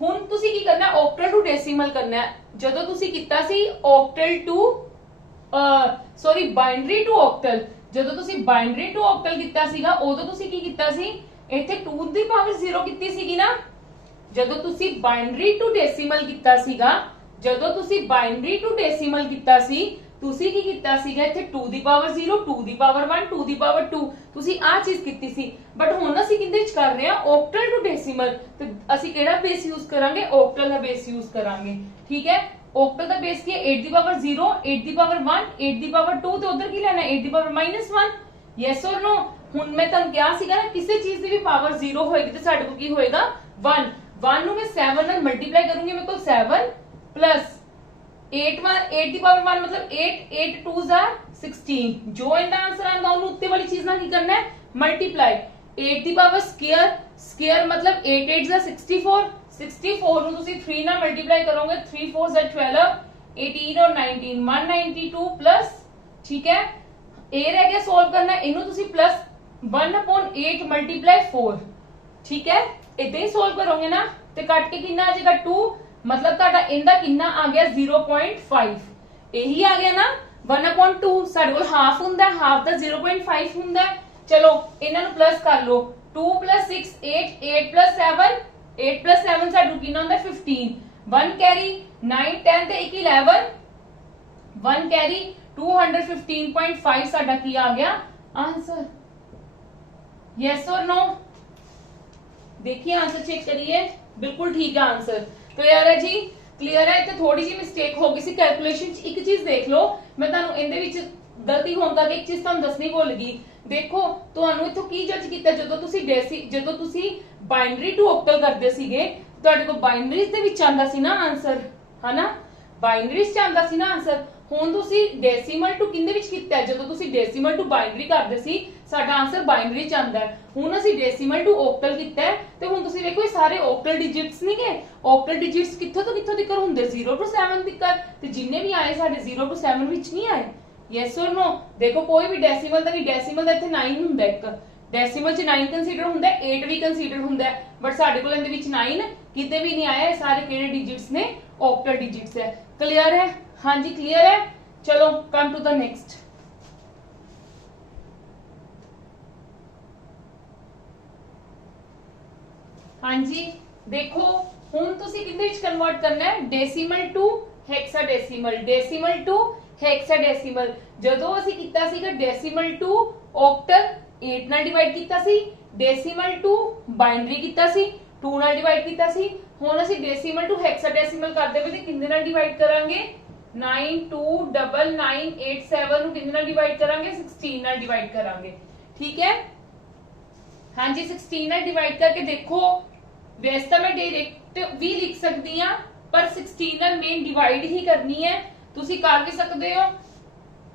ਹੁਣ ਤੁਸੀਂ ਕੀ ਕਰਨਾ, ਓਕਟਲ ਟੂ ਡੈਸੀਮਲ ਕਰਨਾ ਹੈ। ਜਦੋਂ ਤੁਸੀਂ ਕੀਤਾ ਸੀ ਓਕਟਲ ਟੂ ਸੌਰੀ ਬਾਈਨਰੀ ਟੂ ਓਕਟਲ, ਜਦੋਂ ਤੁਸੀਂ ਬਾਈਨਰੀ ਟੂ ਓਕਟਲ ਕੀਤਾ ਸੀਗਾ, ਉਦੋਂ ਤੁਸੀਂ ਕੀ ਕੀਤਾ ਸੀ, ਇੱਥੇ 2 ਦੀ ਪਾਵਰ 0 ਕੀਤੀ ਸੀਗੀ ਨਾ। ਜਦੋਂ ਤੁਸੀਂ ਬਾਈਨਰੀ ਟੂ ਡੈਸੀਮਲ ਕੀਤਾ ਸੀਗਾ, ਜਦੋਂ ਤੁਸੀਂ ਬਾਈਨਰੀ ਟੂ ਡੈਸੀਮਲ ਕੀਤਾ ਸੀ, ਤੁਸੀਂ ਕੀ ਕੀਤਾ ਸੀਗਾ, ਇੱਥੇ 2 ਦੀ ਪਾਵਰ 0, 2 ਦੀ ਪਾਵਰ 1, 2 ਦੀ ਪਾਵਰ 2, ਤੁਸੀਂ ਆ ਚੀਜ਼ ਕੀਤੀ ਸੀ। ਬਟ ਹੁਣ ਅਸੀਂ ਕਿੰਦੇ ਚ ਕਰ ਰਹੇ ਹਾਂ, ਓਕਟਲ ਟੂ ਡੈਸੀਮਲ, ਤੇ ਅਸੀਂ ਕਿਹੜਾ ਬੇਸ ਯੂਜ਼ ਕਰਾਂਗੇ, ਓਕਟਲ ਦਾ ਬੇਸ ਯੂਜ਼ ਕਰਾਂਗੇ, ਠੀਕ ਹੈ। ਓਕਟਲ ਦਾ ਬੇਸ ਕੀ ਹੈ, 8 ਦੀ ਪਾਵਰ 0, 8 ਦੀ ਪਾਵਰ 1, 8 ਦੀ ਪਾਵਰ 2, ਤੇ ਉਧਰ ਕੀ ਲੈਣਾ, 8 ਦੀ ਪਾਵਰ -1। Yes or no? ਹੁਣ ਮੈਂ ਤੁਹਾਨੂੰ ਕਿਹਾ ਸੀਗਾ ਨਾ, ਕਿਸੇ ਚੀਜ਼ ਦੀ ਵੀ ਪਾਵਰ 0 ਹੋਏਗੀ ਤੇ ਸਾਡੇ ਕੋਲ ਕੀ ਹੋਏਗਾ, 1। 1 ਨੂੰ ਮੈਂ 7 ਨਾਲ ਮਲਟੀਪਲਾਈ ਕਰੂੰਗੀ, ਮੇਰੇ ਕੋਲ 7 प्लस 8 ਦੀ ਪਾਵਰ 1 मतलब 8, 8 2s are 16, ਜੋ ਇਹਦਾ ਆਨਸਰ ਆਂਦਾ ਉਹਨੂੰ ਉੱਤੇ ਵਾਲੀ ਚੀਜ਼ ਨਾਲ ਕੀ ਕਰਨਾ ਹੈ, ਮਲਟੀਪਲਾਈ। 8 ਦੀ ਪਾਵਰ ਸਕੁਅਰ, ਸਕੁਅਰ मतलब 8 8s are 64, 64 ਨੂੰ ਤੁਸੀਂ 3 ਨਾਲ ਮਲਟੀਪਲਾਈ ਕਰੋਗੇ, 3 4s are 12, 18 और 19, 192 प्लस, ठीक है। ਇਹ ਰਹਿ ਗਿਆ ਸੋਲਵ ਕਰਨਾ, ਇਹਨੂੰ ਤੁਸੀਂ प्लस 1/8 मल्टीप्लाई 4, ठीक है। इदां ही सोल्व करोगे ना, ਤੇ ਕੱਟ ਕੇ ਕਿੰਨਾ ਆ ਜਾਏਗਾ, 2, मतलब ਤੁਹਾਡਾ ਇਹਦਾ ਕਿੰਨਾ ਆ ਗਿਆ, 0.5, ਇਹੀ ਆ ਗਿਆ ਨਾ। 1/2 ਸਾਡੇ ਕੋਲ ਹਾਫ ਹੁੰਦਾ, ਹਾਫ ਦਾ 0.5 ਹੁੰਦਾ। ਚਲੋ ਇਹਨਾਂ ਨੂੰ ਪਲੱਸ ਕਰ ਲਓ, 2 + 6 8, 8 + 7, 8 + 7 ਸਾਡੂ ਕਿੰਨਾ ਹੁੰਦਾ, 15, 1 ਕੈਰੀ 9 10 ਤੇ 1 11, 1 ਕੈਰੀ 215.5 ਸਾਡਾ ਕੀ ਆ ਗਿਆ ਆਨਸਰ। यस और नो? देखिए आंसर चेक करिए, बिल्कुल ठीक है आंसर। क्लियर है जी? क्लियर है। इतने थोड़ी जी मिस्टेक हो गई सी कैलकुलेशन च। एक चीज देख लो, मैं ਤੁਹਾਨੂੰ ਇਹਦੇ ਵਿੱਚ ਗਲਤੀ ਹੋਣ ਕਰਕੇ ਇੱਕ ਚੀਜ਼ ਤੁਹਾਨੂੰ ਦੱਸਣੀ ਭੁੱਲ ਗਈ। ਦੇਖੋ ਤੁਹਾਨੂੰ ਇਥੋਂ ਕੀ ਜੱਜ ਕੀਤਾ, ਜਦੋਂ ਤੁਸੀਂ ਬਾਈਨਰੀ ਟੂ ਆਕਟਲ ਕਰਦੇ ਸੀਗੇ ਤੁਹਾਡੇ ਕੋਲ ਬਾਈਨਰੀਜ਼ ਦੇ ਵਿੱਚ ਆਂਦਾ ਸੀ ਨਾ ਆਨਸਰ, ਹਨਾ? ਬਾਈਨਰੀਜ਼ ਚ ਆਂਦਾ ਸੀ ਨਾ ਆਨਸਰ। ਹੁਣ ਤੁਸੀਂ ਡੈਸੀਮਲ ਟੂ ਕਿੰਨੇ ਵਿੱਚ ਕੀਤਾ? ਜਦੋਂ ਤੁਸੀਂ ਡੈਸੀਮਲ ਟੂ ਬਾਈਨਰੀ ਕਰਦੇ ਸੀ ਸਾਡਾ ਆਨਸਰ ਬਾਈਨਰੀ ਚ ਆਂਦਾ ਹੈ। ਹੁਣ ਅਸੀਂ ਡੈਸੀਮਲ ਟੂ ਆਕਟਲ ਕੀਤਾ ਹੈ ਤੇ ਹੁਣ ਤੁਸੀਂ ਵੇਖੋ ਇਹ ਸਾਰੇ ਆਕਟਲ ਡਿਜਿਟਸ ਨਹੀਂ ਗਏ। ਆਕਟਲ ਡਿਜਿਟਸ ਕਿੱਥੋਂ ਤੋਂ ਕਿੱਥੋਂ ਤੱਕ ਹੁੰਦੇ? 0 ਤੋਂ 7 ਤੱਕ, ਤੇ ਜਿੰਨੇ ਵੀ ਆਏ ਸਾਡੇ 0 ਤੋਂ 7 ਵਿੱਚ ਨਹੀਂ ਆਏ। Yes or no? देखो कोई भी डेसिमल ਦਾ ਨਹੀਂ, डेसिमल ਦਾ ਇੱਥੇ 9 ਹੁੰਦਾ, ਇੱਕ डेसिमल ਚ 9 ਕੰਸੀਡਰ ਹੁੰਦਾ, 8 ਵੀ ਕੰਸੀਡਰ ਹੁੰਦਾ, ਬਟ ਸਾਡੇ ਕੋਲ ਇਹਦੇ ਵਿੱਚ 9 ਕਿਤੇ ਵੀ ਨਹੀਂ ਆਇਆ। ਇਹ ਸਾਰੇ ਕਿਹੜੇ ਡਿਜਿਟਸ ਨੇ? ਆਕਟਲ ਡਿਜਿਟਸ ਹੈ। क्लियर है? हाँ जी क्लियर है। चलो कम टू द नेक्स्ट। हाँ जी देखो ਹੁਣ ਤੁਸੀਂ ਕਿੰਨੇ ਵਿੱਚ ਕਨਵਰਟ ਕਰਨਾ ਹੈ? Decimal to hexadecimal, decimal to hexadecimal. ਜਦੋਂ ਅਸੀਂ ਕੀਤਾ ਸੀਗਾ ਡੈਸੀਮਲ ਟੂ ਆਕਟਲ 8 ਨਾਲ ਡਿਵਾਈਡ ਕੀਤਾ ਸੀ, ਡੈਸੀਮਲ ਟੂ ਬਾਈਨਰੀ ਕੀਤਾ ਸੀ 2 ਨਾਲ ਡਿਵਾਈਡ ਕੀਤਾ ਸੀ। ਹੁਣ ਅਸੀਂ ਡੈਸੀਮਲ ਟੂ ਹੈਕਸਾਡੈਸੀਮਲ ਕਰਦੇ ਪਏ ਤੇ ਕਿੰਨੇ ਨਾਲ ਡਿਵਾਈਡ ਕਰਾਂਗੇ? 929987 ਨੂੰ ਕਿੰਨੇ ਨਾਲ ਡਿਵਾਈਡ ਕਰਾਂਗੇ? 16 ਨਾਲ ਡਿਵਾਈਡ ਕਰਾਂਗੇ। ਠੀਕ ਹੈ? हाँ जी 16 ਨਾਲ ਡਿਵਾਈਡ ਕਰਕੇ ਦੇਖੋ ਵੈਸੇ ਤਾਂ ਮੈਂ ਡਾਇਰੈਕਟ ਵੀ ਲਿਖ ਸਕਦੀ ਆ, ਪਰ 16 ਨਾਲ ਮੇਨ ਡਿਵਾਈਡ ਹੀ ਕਰਨੀ ਹੈ। ਤੁਸੀਂ ਕਰ ਵੀ ਸਕਦੇ ਹੋ,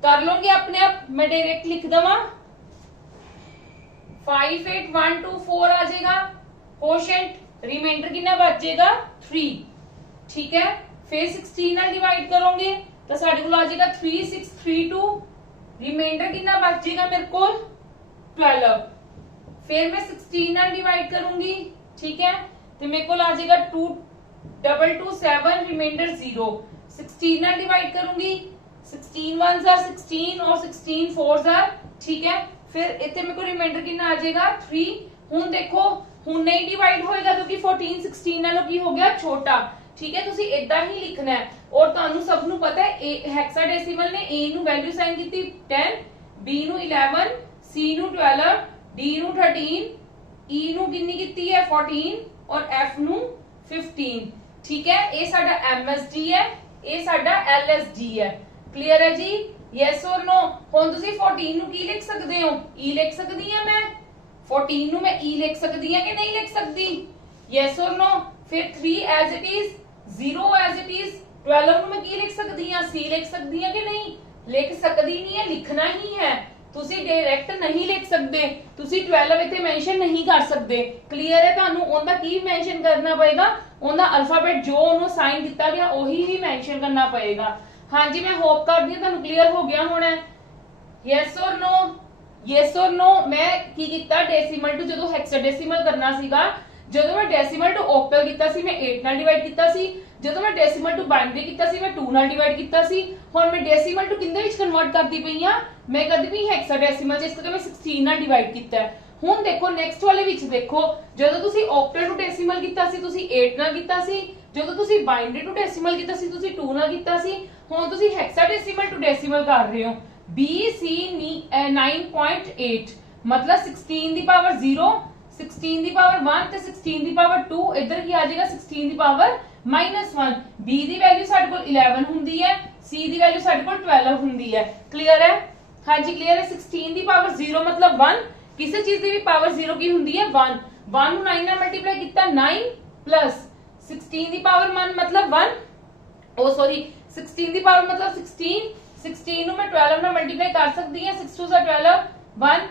ਕਰ ਲੋਗੇ ਆਪਣੇ ਆਪ। ਮੈਂ ਡਾਇਰੈਕਟ ਲਿਖ ਦਵਾਂ 58124 ਆ ਜਾਏਗਾ ਕੋਸ਼ੈਂਟ, रिमाइंडर कितना बच जाएगा 3। ठीक है? फिर 16 ਨਾਲ डिवाइड करोगे तो साडे कोल आ जाएगा 3632। रिमाइंडर कितना बच जाएगा मेरे को 12। फिर मैं 16 ਨਾਲ डिवाइड करूंगी, ठीक है? तो मेरे को आ जाएगा 2227, रिमाइंडर 0। 16 ਨਾਲ डिवाइड करूंगी, 16 1s are 16 और 16 4s are, ठीक है? फिर इतने मेरे को रिमाइंडर कितना आ जाएगा 3। हुन देखो ਹੁਣ नहीं डिवाइड होएगा क्योंकि 14 16 ਨਾਲੋਂ ਕੀ ਹੋ ਗਿਆ? ਛੋਟਾ। ਠੀਕ ਹੈ? ਤੁਸੀਂ ਇਦਾਂ ਹੀ ਲਿਖਣਾ ਹੈ। ਔਰ ਤੁਹਾਨੂੰ ਸਭ ਨੂੰ ਪਤਾ ਹੈ ਹੈਕਸਾਡੈਸੀਮਲ ਨੇ A ਨੂੰ ਵੈਲਿਊ ਸਾਈਨ ਕੀਤੀ 10, B ਨੂੰ 11, C ਨੂੰ 12, D ਨੂੰ 13, E ਨੂੰ ਕਿੰਨੀ ਕੀਤੀ ਹੈ 14 ਔਰ F ਨੂੰ 15। ਠੀਕ ਹੈ? ਇਹ ਸਾਡਾ MSD ਹੈ, ਇਹ ਸਾਡਾ LSD ਹੈ। ਕਲੀਅਰ ਹੈ ਜੀ? Yes or no? ਹੁਣ ਤੁਸੀਂ 14 ਨੂੰ ਕੀ ਲਿਖ ਸਕਦੇ ਹੋ? E ਲਿਖ ਸਕਦੀ ਹਾਂ ਮੈਂ 14 ਨੂੰ, मैं E लिख सकती है कि नहीं लिख सकती? यस और नो? फिर 3 as it is, 0 as it is, 12 ਨੂੰ मैं ਕੀ ਲਿਖ ਸਕਦੀ ਹਾਂ? C ਲਿਖ ਸਕਦੀ ਹਾਂ ਕਿ ਨਹੀਂ? ਲਿਖ ਸਕਦੀ ਨਹੀਂ ਹੈ, ਲਿਖਣਾ ਹੀ ਹੈ। ਤੁਸੀਂ ਡਾਇਰੈਕਟ ਨਹੀਂ ਲਿਖ ਸਕਦੇ, ਤੁਸੀਂ 12 ਇੱਥੇ ਮੈਂਸ਼ਨ ਨਹੀਂ ਕਰ ਸਕਦੇ। ਕਲੀਅਰ ਹੈ? ਤੁਹਾਨੂੰ ਉਹਦਾ ਕੀ ਮੈਂਸ਼ਨ ਕਰਨਾ ਪਏਗਾ? ਉਹਦਾ ਅਲਫਾਬੈਟ ਜੋ ਉਹਨੂੰ ਸਾਈਨ ਕੀਤਾ ਗਿਆ ਉਹੀ ਹੀ ਮੈਂਸ਼ਨ ਕਰਨਾ ਪਏਗਾ। ਹਾਂਜੀ ਮੈਂ ਹੋਪ ਕਰਦੀ ਹਾਂ ਤੁਹਾਨੂੰ ਕਲੀਅਰ ਹੋ ਗਿਆ ਹੋਣਾ। ਯੈਸ और नो? यस और नो? मैं की ਕੀਤਾ ਡੈਸੀਮਲ ਟੂ ਜਦੋਂ ਹੈਕਸਾਡੈਸੀਮਲ ਕਰਨਾ ਸੀਗਾ, ਜਦੋਂ ਮੈਂ ਡੈਸੀਮਲ ਟੂ ਆਕਟਲ ਕੀਤਾ ਸੀ ਮੈਂ 8 ਨਾਲ ਡਿਵਾਈਡ ਕੀਤਾ ਸੀ, ਜਦੋਂ ਮੈਂ ਡੈਸੀਮਲ ਟੂ ਬਾਈਨਰੀ ਕੀਤਾ ਸੀ ਮੈਂ 2 ਨਾਲ ਡਿਵਾਈਡ ਕੀਤਾ ਸੀ। ਹੁਣ ਮੈਂ ਡੈਸੀਮਲ ਟੂ ਕਿੰਨੇ ਵਿੱਚ ਕਨਵਰਟ ਕਰਦੀ ਪਈ ਆ? ਮੈਂ ਕਰਦੀ ਪਈ ਹੈਕਸਾਡੈਸੀਮਲ, ਜਿਸ ਕਰਕੇ ਮੈਂ 16 ਨਾਲ ਡਿਵਾਈਡ ਕੀਤਾ ਹੈ। ਹੁਣ ਦੇਖੋ ਨੈਕਸਟ ਵਾਲੇ ਵਿੱਚ ਦੇਖੋ, ਜਦੋਂ ਤੁਸੀਂ ਆਕਟਲ ਟੂ ਡੈਸੀਮਲ ਕੀਤਾ ਸੀ ਤੁਸੀਂ 8 ਨਾਲ ਕੀਤਾ ਸੀ, ਜਦੋਂ ਤੁਸੀਂ ਬਾਈਨਰੀ ਟੂ ਡੈਸੀਮਲ ਕੀਤਾ ਸੀ ਤੁਸੀਂ 2 ਨਾਲ ਕੀਤਾ ਸੀ। ਹੁਣ ਤੁਸੀਂ ਹੈਕਸਾਡੈਸੀਮਲ ਟੂ ਡੈਸੀਮਲ ਕਰ ਰਹੇ ਹੋ। BC 9.8 मतलब 16 ਦੀ ਪਾਵਰ 0, 16 ਦੀ ਪਾਵਰ 1 ਤੇ 16 ਦੀ ਪਾਵਰ 2। ਇੱਧਰ ਕੀ ਆ ਜਾਏਗਾ 16 ਦੀ ਪਾਵਰ -1। B ਦੀ ਵੈਲਿਊ ਸਾਡੇ ਕੋਲ 11 ਹੁੰਦੀ ਹੈ, C ਦੀ ਵੈਲਿਊ ਸਾਡੇ ਕੋਲ 12 ਹੁੰਦੀ ਹੈ। ਕਲੀਅਰ ਹੈ? ਹਾਂਜੀ ਕਲੀਅਰ ਹੈ। 16 ਦੀ ਪਾਵਰ 0 मतलब 1, ਕਿਸੇ ਚੀਜ਼ ਦੀ ਵੀ ਪਾਵਰ 0 ਕੀ ਹੁੰਦੀ ਹੈ 1। 1 ਨੂੰ 9 ਨਾਲ ਮਲਟੀਪਲਾਈ ਕੀਤਾ 9 प्लस 16 ਦੀ ਪਾਵਰ 1 मतलब 1, ਉਹ ਸੌਰੀ 16 ਦੀ ਪਾਵਰ मतलब 16 ਨੂੰ मैं 12 ਨਾਲ ਮਲਟੀਪਲਾਈ ਕਰ ਸਕਦੀ ਹਾਂ। 6 2 12, 1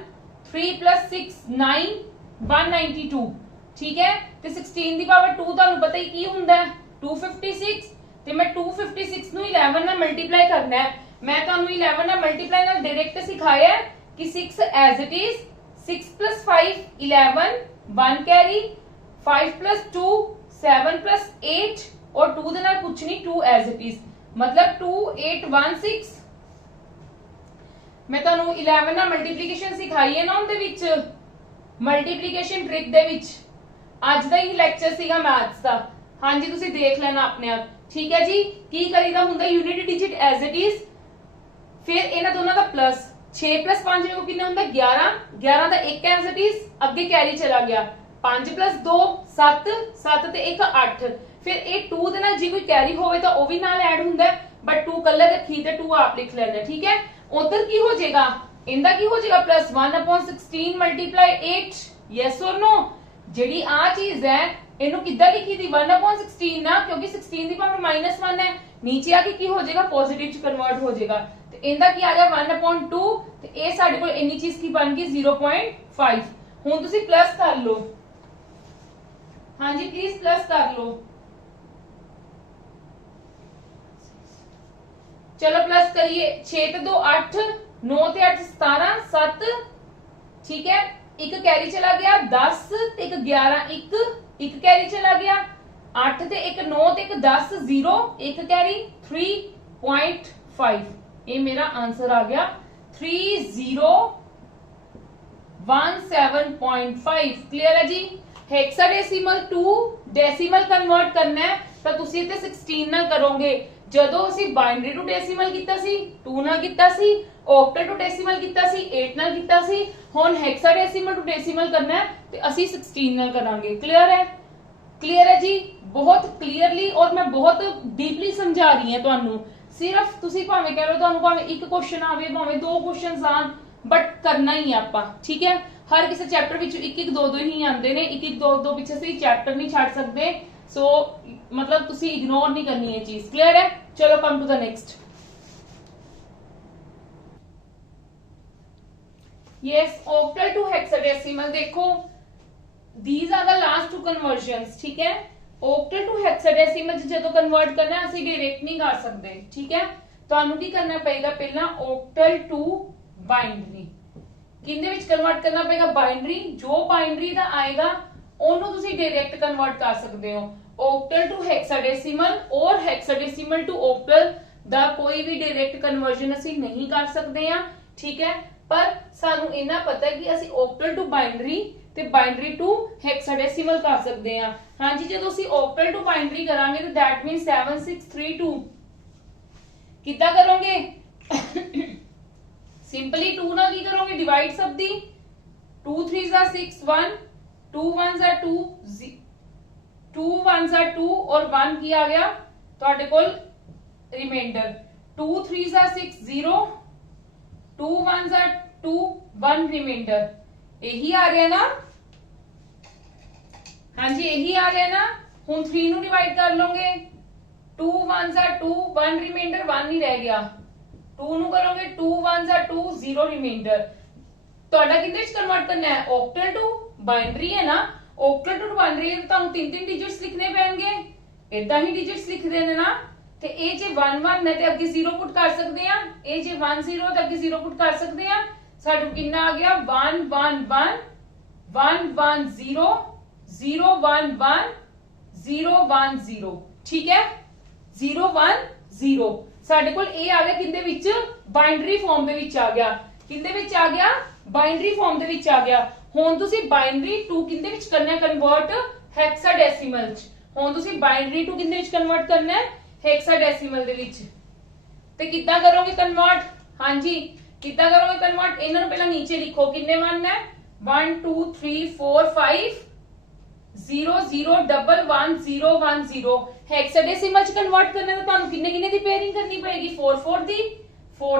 3 plus 6 9 192। ਠੀਕ ਹੈ? ਤੇ 16 ਦੀ ਪਾਵਰ 2 ਤੁਹਾਨੂੰ ਪਤਾ ਹੀ ਕੀ ਹੁੰਦਾ ਹੈ 256, ਤੇ ਮੈਂ 256 ਨੂੰ 11 ਨਾਲ ਮਲਟੀਪਲਾਈ ਕਰਨਾ ਹੈ। ਮੈਂ ਤੁਹਾਨੂੰ 11 ਨਾਲ ਮਲਟੀਪਲਾਈ ਨਾਲ ਡਾਇਰੈਕਟ ਸਿਖਾਇਆ ਹੈ ਕਿ 6 as it is, 6 plus 5 11, 1 carry, 5 plus 2 7 plus 8 और 2 ਦੇ ਨਾਲ ਕੁਝ ਨਹੀਂ 2 ਐਜ਼ ਇਟ ਇਜ਼ मतलब 2816। मैं ਤੁਹਾਨੂੰ 11 ਨਾਲ ਮਲਟੀਪਲੀਕੇਸ਼ਨ ਸਿਖਾਈ ਹੈ ਨਾ ਉਹਦੇ ਵਿੱਚ, ਮਲਟੀਪਲੀਕੇਸ਼ਨ ਟ੍ਰਿਕ ਦੇ ਵਿੱਚ। ਅੱਜ ਦਾ ਹੀ ਲੈਕਚਰ ਸੀਗਾ ਮੈਥਸ ਦਾ। ਹਾਂਜੀ ਤੁਸੀਂ ਦੇਖ ਲੈਣਾ ਆਪਣੇ ਆਪ। ਠੀਕ ਹੈ ਜੀ? ਕੀ ਕਰੀਦਾ ਹੁੰਦਾ? Unit digit as it is, ਫਿਰ ਇਹਨਾਂ ਦੋਨਾਂ ਦਾ ਪਲੱਸ। 6 + 5 देखो कितना होता है 11, 11 ਦਾ 1 ਐਜ਼ ਇਟ ਇਜ਼ ਅੱਗੇ ਕੈਰੀ ਚਲਾ ਗਿਆ 5 + 2 7, 7 ਤੇ 1 8 ਫਿਰ ਇਹ 2 ਦੇ ਨਾਲ ਜੇ ਕੋਈ ਕੈਰੀ ਹੋਵੇ ਤਾਂ ਉਹ ਵੀ ਨਾਲ ਐਡ ਹੁੰਦਾ ਹੈ ਬਟ 2 ਕਲਰ ਰੱਖੀ ਤੇ 2 ਆਪ ਲਿਖ ਲੈਣਾ ਠੀਕ ਹੈ ਉਧਰ ਕੀ ਹੋ ਜਾਏਗਾ ਇਹਦਾ ਕੀ ਹੋ ਜਾਏਗਾ +1/16 × 8 ਯੈਸ অর ਨੋ ਜਿਹੜੀ ਆ ਚੀਜ਼ ਹੈ ਇਹਨੂੰ ਕਿੱਦਾਂ ਲਿਖੀ ਦੀ 1/16 ਨਾ ਕਿਉਂਕਿ 16 ਦੀ ਪਾਵਰ -1 ਹੈ नीचे आके की हो जाएगा पॉजिटिव च कन्वर्ट हो जाएगा तो इनका की आ गया 1/2 ਤੇ ਇਹ ਸਾਡੇ ਕੋਲ ਇੰਨੀ ਚੀਜ਼ ਕੀ ਬਣ ਗਈ 0.5 ਹੁਣ ਤੁਸੀਂ ਪਲੱਸ ਕਰ ਲਓ ਹਾਂਜੀ ਪਲੀਜ਼ ਪਲੱਸ ਕਰ ਲਓ चलो प्लस करिए 6 ਤੇ 2 8 9 ਤੇ 8 17 7 ठीक है एक कैरी चला गया 10 ਤੇ 1 11 एक कैरी चला गया 8 ਤੇ 1 9 ਤੇ 1 10 0 एक कैरी 3.5 ये मेरा आंसर आ गया 3017.5 क्लियर है जी हेक्साडेसिमल टू डेसिमल कन्वर्ट करना है ਤਾਂ ਤੁਸੀਂ ਇੱਥੇ 16 ਨਾਲ ਕਰੋਗੇ ਜਦੋਂ ਅਸੀਂ ਬਾਈਨਰੀ ਟੂ ਡੈਸੀਮਲ ਕੀਤਾ ਸੀ 2 ਨਾਲ ਕੀਤਾ ਸੀ ਆਕਟਲ ਟੂ ਡੈਸੀਮਲ ਕੀਤਾ ਸੀ 8 ਨਾਲ ਕੀਤਾ ਸੀ ਹੁਣ ਹੈਕਸਾਡੈਸੀਮਲ ਟੂ ਡੈਸੀਮਲ ਕਰਨਾ ਹੈ ਤੇ ਅਸੀਂ 16 ਨਾਲ ਕਰਾਂਗੇ क्लियर है जी बहुत क्लियरली और मैं बहुत डीपली समझा रही हूं ਤੁਹਾਨੂੰ ਸਿਰਫ ਤੁਸੀਂ ਭਾਵੇਂ ਕਹਿ ਲਓ ਤੁਹਾਨੂੰ ਭਾਵੇਂ ਇੱਕ ਕੁਐਸਚਨ ਆਵੇ ਭਾਵੇਂ ਦੋ ਕੁਐਸਚਨਸ ਆਣ ਬਟ ਕਰਨਾ ਹੀ ਆਪਾਂ ਠੀਕ ਹੈ ਹਰ ਕਿਸੇ ਚੈਪਟਰ ਵਿੱਚ ਇੱਕ ਇੱਕ ਦੋ ਦੋ ਹੀ ਆਉਂਦੇ ਨੇ ਇੱਕ ਇੱਕ ਦੋ ਦੋ ਪਿੱਛੇ ਅਸੀਂ ਚੈਪਟਰ ਨਹੀਂ ਛੱਡ ਸਕਦੇ सो मतलब तुसी इग्नोर नहीं करनी है चीज क्लियर है चलो come to the next yes octal to hexadecimal देखो these are the last two conversions ठीक है ऑक्टल टू हेक्साडेसिमल जदों कन्वर्ट करना ਅਸੀਂ डायरेक्ट नहीं कर सकते ठीक है ਤੁਹਾਨੂੰ ਕੀ ਕਰਨਾ ਪਏਗਾ ਪਹਿਲਾਂ ऑक्टल टू बाइनरी ਕਿੰਦੇ ਵਿੱਚ ਕਨਵਰਟ ਕਰਨਾ ਪਏਗਾ ਬਾਈਨਰੀ ਜੋ ਬਾਈਨਰੀ ਦਾ ਆਏਗਾ ਉਹਨੂੰ ਤੁਸੀਂ डायरेक्ट कन्वर्ट कर सकते हो ऑक्टल टू हेक्साडेसिमल और हेक्साडेसिमल टू ऑक्टल ਦਾ ਕੋਈ ਵੀ डायरेक्ट कन्वर्जन ਅਸੀਂ नहीं कर सकते हैं ठीक है पर ਸਾਨੂੰ ਇਹਨਾਂ ਪਤਾ ਹੈ ਕਿ ਅਸੀਂ ऑक्टल टू बाइनरी ਤੇ बाइनरी टू हेक्साडेसिमल कर सकते हैं हाँ जी ਜਦੋਂ ਅਸੀਂ ऑक्टल टू बाइनरी करांगे तो दैट मींस 7632 ਕਿੱਦਾਂ ਕਰੋਗੇ सिंपली 2 ਨਾਲ ਕੀ ਕਰੋਗੇ ਡਿਵਾਈਡ ਸਭ ਦੀ 2 3s are 6 1 2 1s are 2 2 1s are 2 और 1 की आ गया ਤੁਹਾਡੇ ਕੋਲ reminder 2 3s are 6 0 2 1s are 2 1 reminder यही आ रहा है ना हाँ जी यही आ रहा है ना ਹੁਣ 3 ਨੂੰ डिवाइड कर लोगे 2 1s are 2 1 रिमाइंडर 1 नहीं रह गया 2 ਨੂੰ ਕਰੋਗੇ 2 1s are 2 0 रिमाइंडर ਤੁਹਾਡਾ ਕਿੰਨੇ ਵਿੱਚ ਕਨਵਰਟ ਕਰਨਾ ਹੈ ऑक्टल टू बाइनरी है ना ऑक्टल टू बाइनरी है ਤੁਹਾਨੂੰ ਤਿੰਨ ਤਿੰਨ ਡਿਜਿਟਸ ਲਿਖਨੇ ਪੈਣਗੇ ਇਦਾਂ ਹੀ ਡਿਜਿਟਸ ਲਿਖਦੇ ਨੇ ਨਾ ਤੇ ਇਹ ਜੇ 1 1 ਨੇ ਤੇ ਅੱਗੇ 0 ਪੁੱਟ ਕਰ ਸਕਦੇ ਆ ਇਹ ਜੇ 1 0 ਤੇ ਅੱਗੇ 0 ਪੁੱਟ ਕਰ ਸਕਦੇ ਆ ਸਾਡੇ ਕਿੰਨਾ ਆ ਗਿਆ 1 1 1 1 1 0 0 1 1 0 1 0 ਠੀਕ ਹੈ 0 1 0 ਸਾਡੇ ਕੋਲ ਇਹ ਆ ਗਿਆ ਕਿੰਦੇ ਵਿੱਚ ਬਾਈਨਰੀ ਫਾਰਮ ਦੇ ਵਿੱਚ ਆ ਗਿਆ ਕਿੰਦੇ ਵਿੱਚ ਆ ਗਿਆ ਬਾਈਨਰੀ ਫਾਰਮ ਦੇ ਵਿੱਚ ਆ ਗਿਆ ਹੁਣ ਤੁਸੀਂ ਬਾਈਨਰੀ ਟੂ ਕਿੰਦੇ ਵਿੱਚ ਕਰਨਾ ਕਨਵਰਟ ਹੈਕਸਾਡੈਸੀਮਲ ਚ ਹੁਣ ਤੁਸੀਂ ਬਾਈਨਰੀ ਟੂ ਕਿੰਦੇ ਵਿੱਚ ਕਨਵਰਟ ਕਰਨਾ ਹੈ ਹੈਕਸਾਡੈਸੀਮਲ ਦੇ ਵਿੱਚ ਤੇ ਕਿੱਦਾਂ ਕਰੋਗੇ ਕਨਵਰਟ ਹਾਂਜੀ ਕਿੱਦਾਂ ਕਰੋਗੇ ਕਨਵਰਟ ਇਹਨਾਂ ਨੂੰ ਪਹਿਲਾਂ ਨੀਚੇ ਲਿਖੋ ਕਿੰਨੇ 1 ਹੈ 1 2 3 4 5 0 0 1 1 0 1 0 ਹੈਕਸਾਡੈਸੀਮਲ ਚ ਕਨਵਰਟ ਕਰਨਾ ਤਾਂ ਤੁਹਾਨੂੰ ਕਿੰਨੇ ਕਿੰਨੇ ਦੀ ਪੇਅਰਿੰਗ ਕਰਨੀ ਪਏਗੀ 4 4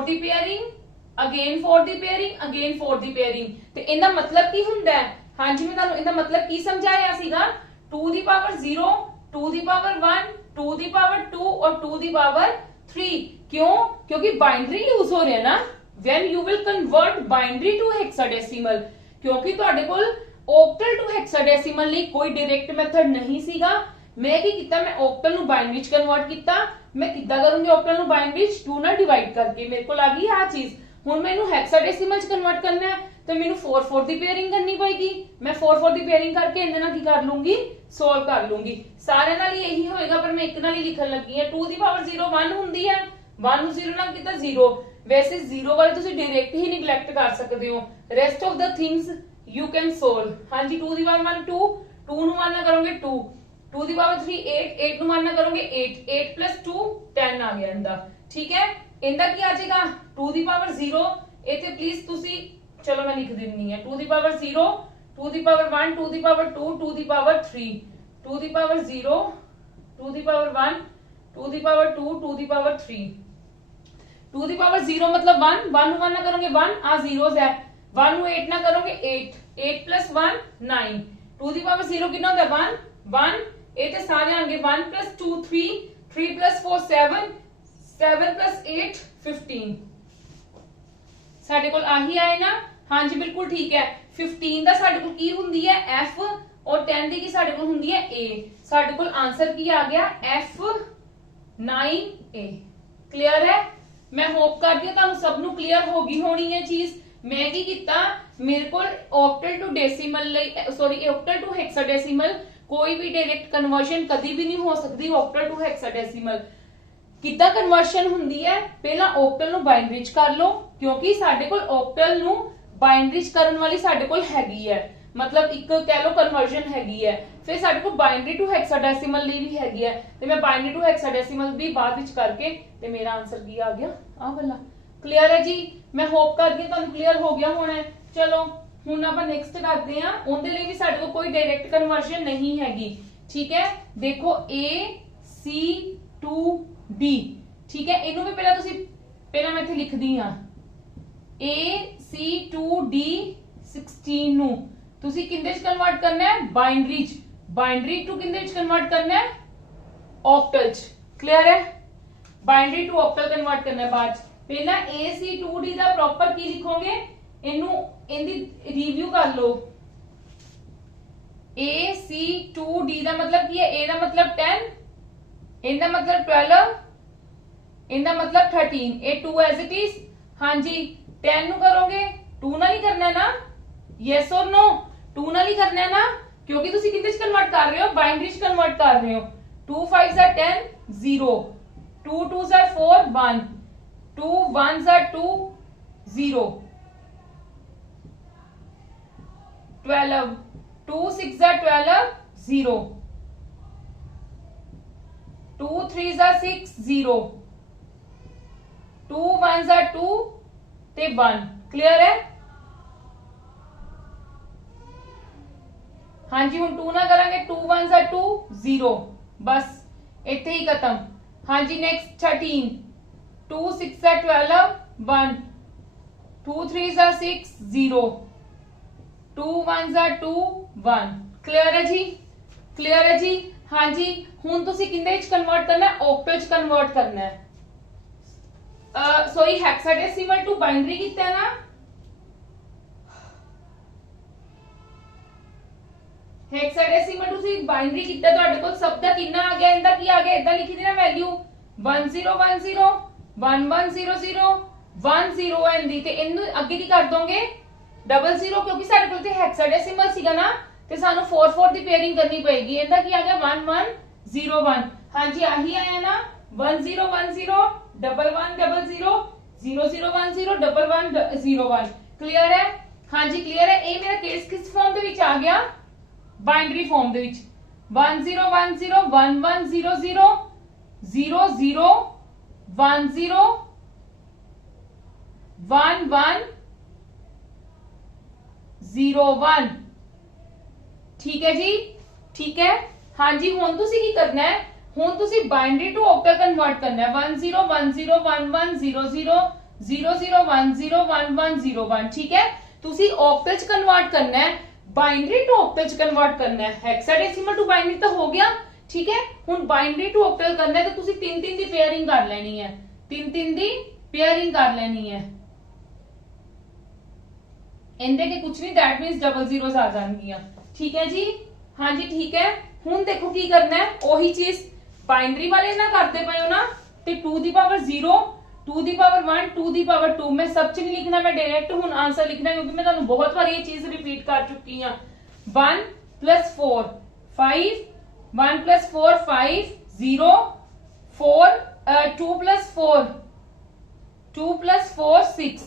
ਦੀ ਪੇਅਰਿੰਗ अगेन 4 ਦੀ ਪੇਅਰਿੰਗ ਅਗੇਨ 4 ਦੀ ਪੇਅਰਿੰਗ ਤੇ ਇਹਦਾ ਮਤਲਬ ਕੀ ਹੁੰਦਾ ਹੈ ਹਾਂਜੀ ਮੈਂ ਤੁਹਾਨੂੰ ਇਹਦਾ ਮਤਲਬ ਕੀ ਸਮਝਾਇਆ ਸੀਗਾ 2 ਦੀ ਪਾਵਰ 0 2 ਦੀ ਪਾਵਰ 1 2 ਦੀ ਪਾਵਰ 2 और 2 ਦੀ ਪਾਵਰ 3 क्यों क्योंकि बाइनरी यूज हो रहा है ना when you will convert binary to hexadecimal क्योंकि ਤੁਹਾਡੇ ਕੋਲ octal to hexadecimal ਲਈ ਕੋਈ डायरेक्ट मेथड नहीं ਸੀਗਾ ਮੈਂ ਕੀ ਕੀਤਾ ਮੈਂ octal ਨੂੰ binary ਚ ਕਨਵਰਟ ਕੀਤਾ ਮੈਂ ਕਿੱਦਾਂ ਕਰੂੰਗੀ octal ਨੂੰ binary ਚ 2 ਨਾਲ ਡਿਵਾਈਡ ਕਰਕੇ ਮੇਰੇ ਕੋਲ ਆ ਗਈ ਆ ਚੀਜ਼ ਹੁਣ ਮੈਨੂੰ ਹੈਕਸਾਡੈਸੀਮਲ ਚ ਕਨਵਰਟ ਕਰਨਾ ਹੈ ਤੇ ਮੈਨੂੰ 4 4 ਦੀ ਪੇਅਰਿੰਗ ਕਰਨੀ ਪਏਗੀ ਮੈਂ 4 4 ਦੀ ਪੇਅਰਿੰਗ ਕਰਕੇ ਇਹਦੇ ਨਾਲ ਕੀ ਕਰ ਲੂੰਗੀ ਸੋਲਵ ਕਰ ਲੂੰਗੀ ਸਾਰਿਆਂ ਨਾਲ ਹੀ ਇਹੀ ਹੋਏਗਾ ਪਰ ਮੈਂ ਇੱਕ ਨਾਲ ਹੀ ਲਿਖਣ ਲੱਗੀ ਹਾਂ 2 ਦੀ ਪਾਵਰ 0 1 ਹੁੰਦੀ ਹੈ 1 ਨੂੰ 0 ਨਾਲ ਕੀਤਾ 0 ਵੈਸੇ 0 ਵਾਲੇ ਤੁਸੀਂ ਡਾਇਰੈਕਟ ਹੀ ਨੈਗਲੈਕਟ ਕਰ ਸਕਦੇ ਹੋ rest of the things you can solve ਹਾਂਜੀ 2 ਦੀ ਪਾਵਰ 1 2 2 ਨੂੰ 1 ਨਾਲ ਕਰੋਗੇ 2 2 ਦੀ ਪਾਵਰ 3 8 8 ਨੂੰ 1 ਨਾਲ ਕਰੋਗੇ 8 8 2 10 ਆ ਗਿਆ ਇਹਦਾ ਠੀਕ ਹੈ ਇਹਦਾ ਕੀ ਆ ਜਾਏਗਾ 2 ਦੀ ਪਾਵਰ 0 इथे प्लीज तुसी चलो मैं लिख दिनी है 2 the power 0 2 the power 1 2 the power 2 2 the power 3 2 the power 0 2 the power 1 2 the power 2 2 the power 3 2 the power 0 मतलब 1 1 1 ना करोगे 1 आ जीरोस है 1 को 8 ना करोगे 8 8 प्लस 1 9 2 दी पावर 0 कितना होता है 1 1 ए ते सारे आएंगे 1 प्लस 2 3 3 प्लस 4 7 7 प्लस 8 15 ਸਾਡੇ ਕੋਲ ਆਹੀ ਆਏ ਨਾ ਹਾਂਜੀ ਬਿਲਕੁਲ ਠੀਕ ਹੈ 15 ਦਾ ਸਾਡੇ ਕੋਲ ਕੀ ਹੁੰਦੀ ਹੈ f ਔਰ 10 ਦੀ ਕੀ ਸਾਡੇ ਕੋਲ ਹੁੰਦੀ ਹੈ a ਸਾਡੇ ਕੋਲ ਆਨਸਰ ਕੀ ਆ ਗਿਆ f 9a ਕਲੀਅਰ ਹੈ ਮੈਂ ਹੋਪ ਕਰਦੀ ਹਾਂ ਤੁਹਾਨੂੰ ਸਭ ਨੂੰ ਕਲੀਅਰ ਹੋ ਗਈ ਹੋਣੀ ਹੈ ਚੀਜ਼ ਮੈਂ ਕੀ ਕੀਤਾ ਮੇਰੇ ਕੋਲ ਆਕਟਲ ਟੂ ਡੈਸੀਮਲ ਲਈ ਸੌਰੀ ਆਕਟਲ ਟੂ ਹੈਕਸਾਡੈਸੀਮਲ ਕੋਈ ਵੀ ਡਾਇਰੈਕਟ ਕਨਵਰਸ਼ਨ ਕਦੀ ਵੀ ਨਹੀਂ ਹੋ ਸਕਦੀ ਆਕਟਲ ਟੂ ਹੈਕਸਾਡੈਸੀਮਲ ਕਿੱਦਾਂ ਕਨਵਰਸ਼ਨ ਹੁੰਦੀ ਹੈ ਪਹਿਲਾਂ ਆਕਟਲ ਨੂੰ ਬਾਈਨਰੀ ਚ ਕਰ ਲਓ ਕਿਉਂਕਿ ਸਾਡੇ ਕੋਲ ਆਕਟਲ ਨੂੰ ਬਾਈਨਰੀ ਚ ਕਰਨ ਵਾਲੀ ਸਾਡੇ ਕੋਲ ਹੈਗੀ ਹੈ मतलब एक कह लो कन्वर्जन हैगी है फिर साडे को बाइनरी टू हेक्साडेसिमल ਲਈ भी हैगी है ਤੇ मैं बाइनरी टू हेक्साडेसिमल भी बाद ਵਿੱਚ ਕਰਕੇ ਤੇ ਮੇਰਾ ਆਨਸਰ ਕੀ ਆ ਗਿਆ ਆ ਵਾਲਾ ਕਲੀਅਰ ਹੈ ਜੀ ਮੈਂ ਹੋਪ ਕਰਦੀ ਹਾਂ ਤੁਹਾਨੂੰ ਕਲੀਅਰ ਹੋ ਗਿਆ ਹੋਣਾ ਚਲੋ ਹੁਣ ਆਪਾਂ ਨੈਕਸਟ ਕਰਦੇ ਹਾਂ ਉਹਦੇ ਲਈ ਵੀ ਸਾਡੇ ਕੋਲ ਕੋਈ ਡਾਇਰੈਕਟ ਕਨਵਰਜਨ ਨਹੀਂ ਹੈਗੀ ਠੀਕ ਹੈ ਦੇਖੋ A C to D ਠੀਕ ਹੈ ਇਹਨੂੰ ਵੀ ਪਹਿਲਾਂ ਮੈਂ ਇੱਥੇ ਲਿਖਦੀ ਹਾਂ A C to D 16 ਨੂੰ ਤੁਸੀਂ ਕਿੰਦੇ ਚ ਕਨਵਰਟ ਕਰਨਾ ਹੈ ਬਾਈਨਰੀ ਟੂ ਕਿੰਦੇ ਚ ਕਨਵਰਟ ਕਰਨਾ ਹੈ ਆਕਟਲ ਚ ਕਲੀਅਰ ਹੈ ਬਾਈਨਰੀ ਟੂ ਆਕਟਲ ਕਨਵਰਟ ਕਰਨਾ ਹੈ ਬਾਅਦ ਪਹਿਲਾਂ AC2D ਦਾ ਪ੍ਰੋਪਰ ਕੀ ਲਿਖੋਗੇ ਇਹਦੀ ਰਿਵਿਊ ਕਰ ਲਓ AC2D ਦਾ ਮਤਲਬ ਕੀ ਹੈ A ਦਾ ਮਤਲਬ 10 ਇਹਦਾ ਮਤਲਬ 12 ਇਹਦਾ ਮਤਲਬ 13 ਇਹ 2 ਐਜ਼ ਇਟ ਇਜ਼ ਹਾਂਜੀ 10 ਨੂੰ ਕਰੋਗੇ 2 ਨਾਲ ਹੀ ਕਰਨਾ ਹੈ ਨਾ yes or no 2 ਨਾਲ ਹੀ ਕਰਨਾ ਹੈ ਨਾ ਕਿਉਂਕਿ ਤੁਸੀਂ ਕਿੰਦੇ ਚ ਕਨਵਰਟ ਕਰ ਰਹੇ ਹੋ ਬਾਈਨਰੀ ਚ ਕਨਵਰਟ ਕਰ ਰਹੇ ਹੋ 2 5s are 10 0 2 2s are 4 1 2 1s are 2 0 12 2 6s are 12 0 2 3s are 6 0 2 1s are 2 ਤੇ 1 क्लियर है हाँ जी हम 2 ना करेंगे 2 1s are 2 0 बस इतने ही खत्म हाँ जी next 13 2 6s are 12 1 2 3s are 6 0 2 1s are 2 1 clear है जी हाँ जी हुन तुसी किंदे विच कन्वर्ट करना है ऑक्टल च कन्वर्ट करना है सॉरी हेक्साडेसिमल टू बाइनरी कीता है ना हेक्साडेसिमल टू सी बाइनरी कितना ਤੁਹਾਡੇ ਕੋਲ ਸਭ ਦਾ ਕਿੰਨਾ ਆ ਗਿਆ ਇਹਦਾ ਕੀ ਆ ਗਿਆ ਇਦਾਂ ਲਿਖੀ ਦੇਣਾ ਵੈਲਿਊ 1010 1100 10 ਐਂਦੀ ਤੇ ਇਹਨੂੰ ਅੱਗੇ ਕੀ ਕਰ ਦੋਗੇ 00 ਕਿਉਂਕਿ ਸਾਡੇ ਕੋਲ ਤੇ ਹੈਕਸਾਡੈਸਿਮਲ ਸੀਗਾ ਨਾ ਤੇ ਸਾਨੂੰ 44 ਦੀ ਪੇਅਰਿੰਗ ਕਰਨੀ ਪਏਗੀ ਇਹਦਾ ਕੀ ਆ ਗਿਆ 1101 ਹਾਂਜੀ ਆਹੀ ਆਇਆ ਨਾ 1010 1100 0010 1101 क्लियर है हाँ जी क्लियर है ये मेरा केस किस फॉर्म ਦੇ ਵਿੱਚ ਆ ਗਿਆ बाइनरी फॉर्म ਦੇ ਵਿੱਚ 1010 1100 00 10 1101 ठीक है जी ठीक है हाँ जी हुन तुसी की करना है हुन तुसी बाइनरी टू ऑक्टल कन्वर्ट करना है 1010110000101101 ठीक है तुसी ऑक्टल च कन्वर्ट करना है बाइनरी टू ऑक्टल च कन्वर्ट करना है हेक्साडेसिमल टू बाइनरी तो हो गया ठीक है हुन बाइनरी टू ऑक्टल करना है तो तुसी 3-3 दी पेयरिंग कर लेनी है 3-3 दी पेयरिंग कर लेनी है इंदे के कुछ नहीं दैट मींस 00s आ जाएंगी ठीक है जी हाँ जी ठीक है हुन देखो की करना है ओही चीज बाइनरी वाले ना करते पे हो ना ते 2 the power 0 2 the power 1 2 the power 2 मैं सब च नहीं लिखना मैं डायरेक्ट हुन आंसर लिखना क्योंकि मैं तुहानू बहुत बार ये चीज रिपीट कर चुकी हां 1 + 4 5 1 + 4 5 0 4 2 + 4 2 + 4 6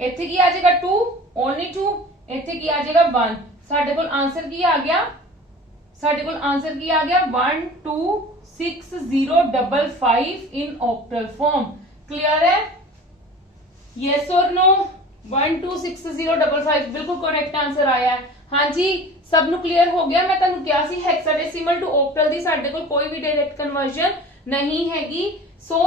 ਇੱਥੇ ਕੀ ਆ ਜਾਏਗਾ 2 ओनली 2 ਇੱਥੇ ਕੀ ਆ ਜਾਏਗਾ 1 ਸਾਡੇ ਕੋਲ ਆਨਸਰ ਕੀ ਆ ਗਿਆ ਸਾਡੇ ਕੋਲ ਆਨਸਰ ਕੀ ਆ ਗਿਆ 126055 in octal form क्लियर है यस और नो 126055 बिल्कुल करेक्ट आंसर आया है। हाँ जी, सब नु क्लियर हो गया। मैं ਤੁਹਾਨੂੰ ਕਿਹਾ ਸੀ ਹੈਕਸਾਡੈਸੀਮਲ ਟੂ ਓਕਟਲ ਦੀ ਸਾਡੇ ਕੋਲ ਕੋਈ ਵੀ ਡਾਇਰੈਕਟ ਕਨਵਰਜਨ ਨਹੀਂ ਹੈਗੀ। So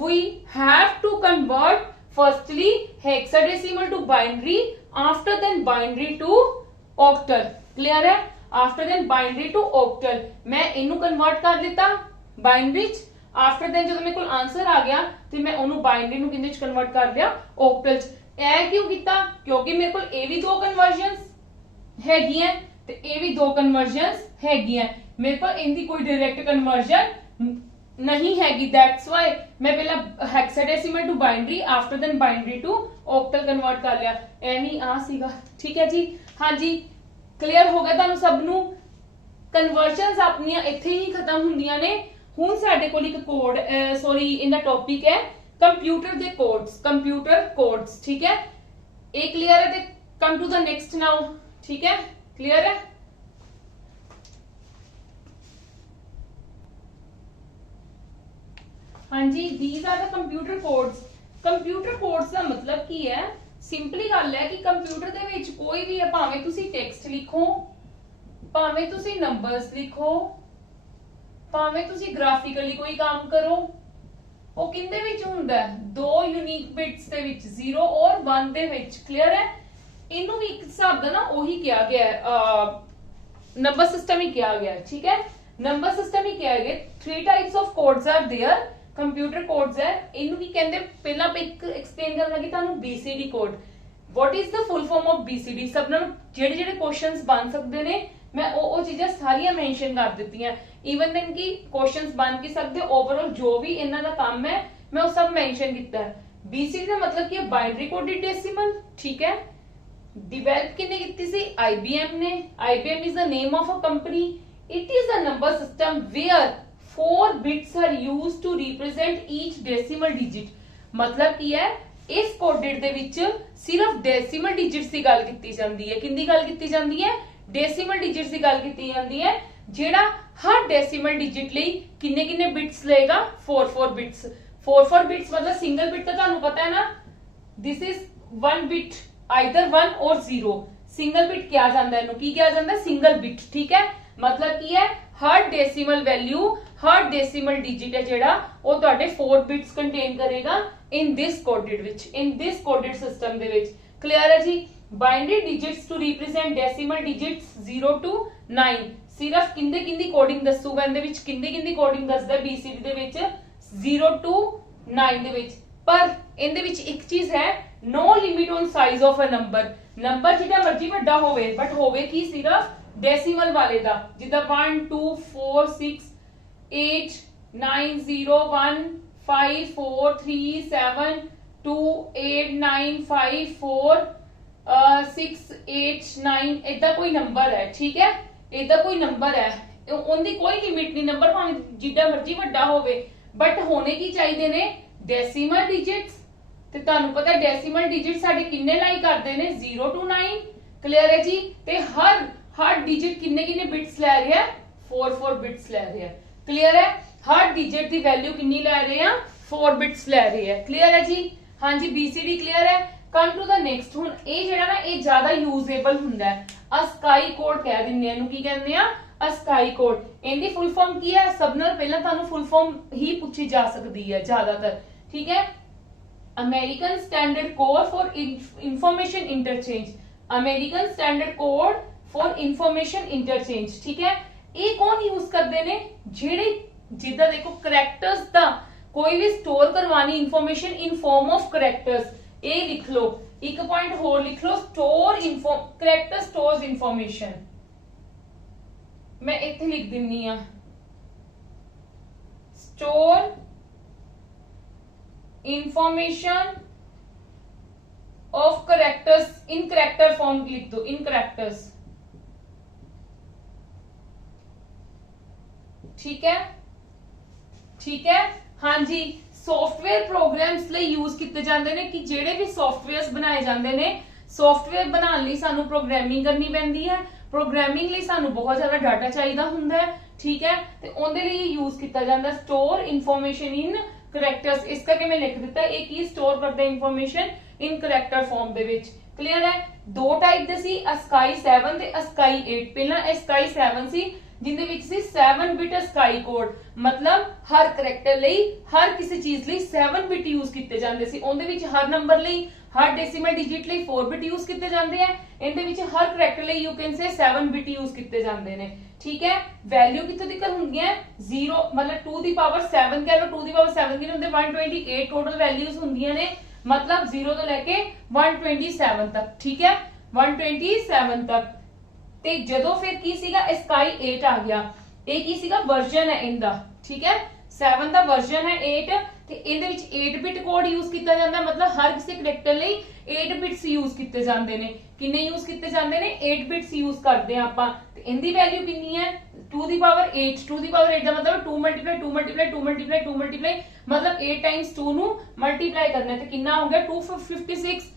we have to convert firstly hexadecimal to binary after then binary to octal. Clear है? After then binary to octal मैं इनू कन्वर्ट कर लिता बाइनरी च। आफ्टर देन जो मेरे को आंसर आ गया तो मैं ओनू बाइनरी नू किंदे च कन्वर्ट कर लिया ऑक्टल च। ए क्यों किया? क्योंकि मेरे को ए भी दो कन्वर्जनस हैगियां ते ए भी दो कन्वर्जनस हैगियां। मेरे को इनकी कोई डायरेक्ट कन्वर्जन नहीं हैगी। दैट्स व्हाई मैं पहला hexadecimal to binary after then binary to octal convert कर लिया। एवं आ सीगा। ठीक है जी। हाँ जी, क्लियर हो गया तुहानू सब नू? कन्वर्जनस अपनियां इत्थे ही खत्म हुंदियां ने। हुण साडे कोल इक कोड सॉरी इनदा टॉपिक है कंप्यूटर दे कोड्स, कंप्यूटर कोड्स। ठीक है, ये क्लियर है? ते come to the next now. ठीक है, क्लियर है? हाँ जी, these are the computer codes. Computer codes का मतलब की है? सिंपली गल है कि कंप्यूटर दे विच कोई भी है, भावें तुसी टेक्स्ट लिखो, भावें तुसी नंबर्स लिखो, भावें तुसी ग्राफिकली कोई काम करो, वो किंदे विच हुंदा है? दो यूनिक बिट्स दे विच, 0 और 1 दे विच। क्लियर है? इनू भी एक हिसाब दा ना ओही किया गया है, नंबर सिस्टम ही किया गया है। ठीक है, नंबर सिस्टम ही किया गया। 3 types of codes are there. Computer codes है, इनू भी कहंदे पहला एक एक्सप्लेन करना कि तानू BCD code. What is the full form of BCD? सब नाल जेडे जेडे क्वेश्चंस बन सकदे ने मैं ओ चीज़ां सारियां मेंशन कर दित्तियां। इवन देन की क्वेश्चंस बन के सकदे, ओवरऑल जो भी इन्हां दा काम है मैं वो सब मेंशन कीता है। बीसीडी का मतलब की बाइनरी कोडेड डेसिमल। ठीक है, डिवेलप किने कीती सी? आईबीएम ने। IBM is the name of a company. It is a number system where 4 bits are used to represent each decimal digit. मतलब की है इस कोडेड दे विच सिर्फ डेसिमल डिजिट्स की गल कीती जांदी है। किंदी गल कीती जांदी है? डेसिमल डिजिट्स की गल कीती जांदी है। जेड़ा हर डेसिमल डिजिट लई किन्ने किन्ने बिट्स लेगा? 4 बिट्स। 4 बिट्स मतलब सिंगल बिट तो तुहानू पता है ना, दिस इज 1 बिट, आइदर 1 और 0। सिंगल बिट क्या जांदा है? की क्या जांदा है? Single bit. ठीक है, मतलब की है हर डेसिमल वैल्यू, हर डेसिमल डिजिट है जेड़ा वो तुहाडे 4 बिट्स कंटेन करेगा इन दिस कोडेड विच, इन दिस कोडेड सिस्टम दे विच। क्लियर है जी? Binary digits to represent decimal digits 0 to 9। सिर्फ किंदे किंदी कोडिंग दसूगा इहदे विच? किंदे किंदी कोडिंग दसदा बीसीडी दे विच? 0 to 9 दे विच। पर इहदे विच एक चीज है, no limit on size of a number. Number जितना मर्जी वड्डा होवे, बट होवे की सिर्फ डेसिमल वाले दा। जिदा 1 2 4 6 8 9 0 1 5 4 3 7 2 8 9 5 4 6 8 9 इदा कोई नंबर है। ठीक है, इदा कोई नंबर है, उनकी कोई लिमिट नहीं। नंबर भावें जिदा मर्जी वड्डा होवे, बट होने की चाहिए ने डेसिमल डिजिट्स। ते तुहानू पता है डेसिमल डिजिट साडे किन्ने लाई करदे ने? 0 to 9। क्लियर है जी? ते हर डिजिट किन्ने किन्ने बिट्स ले रहे हैं? 4 बिट्स ले रहे हैं। क्लियर है? हर डिजिट की वैल्यू किन्नी ले रहे हैं? 4 बिट्स ले रहे हैं। क्लियर है जी? हाँ जी, बीसीडी क्लियर है। Come to the next. हुण ये जेड़ा ना ये ज्यादा यूजेबल हुंदा है। अस्काई कोड कह दिंदे इहनूं, की कहंदे आ? ASCII code. इहदी फुल फॉर्म की है? सब नाल पहला तुहानू फुल फॉर्म ही पूछी जा सकती है ज्यादातर। ठीक है, American standard code for information interchange. American standard code for information interchange. ठीक है, ये कौन यूज करते ने? जेड़े जिदा देखो करैक्टर्स दा कोई भी स्टोर करवानी information in form of characters, ये लिख लो। एक पॉइंट होर लिख लो, स्टोर करैक्टर स्टोर्स इंफॉर्मेशन। मैं इत्थे लिख दिन्नी आ, store information of characters in character form लिख दो, इन करैक्टर्स। ठीक है, ठीक है। हाँ जी, सॉफ्टवेयर प्रोग्राम्स लिए यूज किए जाते हैं कि जेडे भी सॉफ्टवेयर बनाए जाते हैं, सॉफ्टवेयर बनाने लिए सानू प्रोग्रामिंग करनी पैंदी है। प्रोग्रामिंग लिए सानू बहुत ज्यादा डाटा चाहिए हुंदा है। ठीक है, तो उनके लिए यूज किया जाता है स्टोर इंफॉर्मेशन इन करैक्टर्स। इस करके मैं लिख दिता है, एक ही स्टोर करता है इंफॉर्मेशन इन करैक्टर फॉर्म दे विच। क्लियर है? दो टाइप दे सी, ASCII 7 ते ASCII 8। पहला ASCII 7 सी जिंदे विच सी 7 बिट ASCII कोड, मतलब हर करैक्टर लई हर किसी चीज लई 7 बिट यूज किते जांदे सी। उहदे विच हर नंबर लई हर डेसिमल डिजिट लई 4 बिट यूज किते जांदे हैं। इहदे विच हर करैक्टर लई यू कैन से 7 बिट यूज किते जांदे ने। ठीक है? वैल्यू कित्थों तक हुंदी है? 0 मतलब 2 दी पावर 7 कह लो, 2 दी पावर 7 कितने हुंदे? 128 टोटल वैल्यूज हुंदियां ने, मतलब 0 तो लेके 127 तक। ठीक है? 127 तक। ਤੇ ਜਦੋਂ ਫਿਰ ਕੀ ਸੀਗਾ ASCII 8 ਆ ਗਿਆ। ਇਹ ਕੀ ਸੀਗਾ? ਵਰਜ਼ਨ ਹੈ ਇਹਦਾ। ਠੀਕ ਹੈ? 7 ਦਾ ਵਰਜ਼ਨ ਹੈ 8 ਤੇ ਇਹਦੇ ਵਿੱਚ 8 ਬਿਟ ਕੋਡ ਯੂਜ਼ ਕੀਤਾ ਜਾਂਦਾ, मतलब ਹਰ ਕਿਸੇ ਕਰੈਕਟਰ ਲਈ 8 ਬਿਟਸ ਯੂਜ਼ ਕੀਤੇ ਜਾਂਦੇ ਨੇ। ਕਿੰਨੇ ਯੂਜ਼ ਕੀਤੇ ਜਾਂਦੇ ਨੇ? 8 ਬਿਟਸ ਯੂਜ਼ ਕਰਦੇ ਆ ਆਪਾਂ। ਤੇ ਇਹਦੀ ਵੈਲਿਊ ਕਿੰਨੀ ਹੈ? 2 ਦੀ ਪਾਵਰ 8। 2 ਦੀ ਪਾਵਰ 8 ਦਾ मतलब 2 ਮਲਟੀਪਲਾਈ 2 ਮਲਟੀਪਲਾਈ 2 ਮਲਟੀਪਲਾਈ 2 ਮਲਟੀਪਲਾਈ मतलब 8 ਟਾਈਮਸ 2 ਨੂੰ ਮਲਟੀਪਲਾਈ ਕਰਨਾ ਤੇ ਕਿੰਨਾ ਹੋ ਗਿਆ? 256।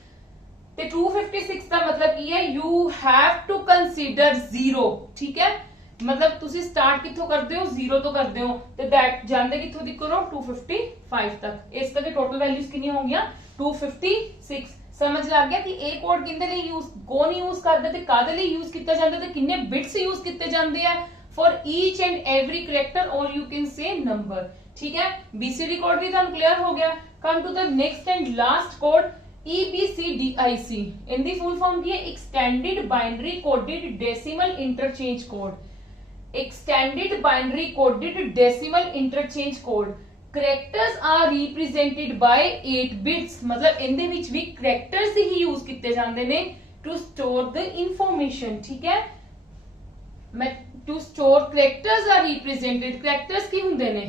ਤੇ 256 ਦਾ मतलब ਕੀ ਹੈ? You have to consider 0। ਠੀਕ ਹੈ? मतलब ਤੁਸੀਂ ਸਟਾਰਟ ਕਿੱਥੋਂ ਕਰਦੇ ਹੋ? 0 ਤੋਂ ਕਰਦੇ ਹੋ ਤੇ ਦੈਟ ਜਾਂਦੇ ਕਿੱਥੋਂ ਦੀ ਕਰੋ? 255 ਤੱਕ। ਇਸ ਕਰਕੇ ਟੋਟਲ ਵੈਲਿਊਜ਼ ਕਿੰਨੀਆਂ ਹੋ ਗਈਆਂ? 256। ਸਮਝ ਲੱਗ ਗਿਆ ਕਿ ਇਹ ਕੋਡ ਕਿੰਦੇ ਲਈ ਯੂਜ਼, ਕੌਣ ਯੂਜ਼ ਕਰਦਾ ਤੇ ਕਾਦੇ ਲਈ ਯੂਜ਼ ਕੀਤਾ ਜਾਂਦਾ ਤੇ ਕਿੰਨੇ ਬਿਟਸ ਯੂਜ਼ ਕੀਤੇ ਜਾਂਦੇ ਆ for each and every character और यू कैन से नंबर। ठीक है? BCD कोड भी ਤੁਹਾਨੂੰ क्लियर हो गया। Come to the next and last code EBCDIC। इनकी फुल फॉर्म की है? Extended binary coded decimal interchange code. Extended binary coded decimal interchange code. Characters are represented by 8 bits, मतलब इनदे विच भी करैक्टर्स ही यूज किए जाते हैं टू स्टोर द इंफॉर्मेशन। ठीक है? मैं to store characters are represented. Characters की हुंदे ने?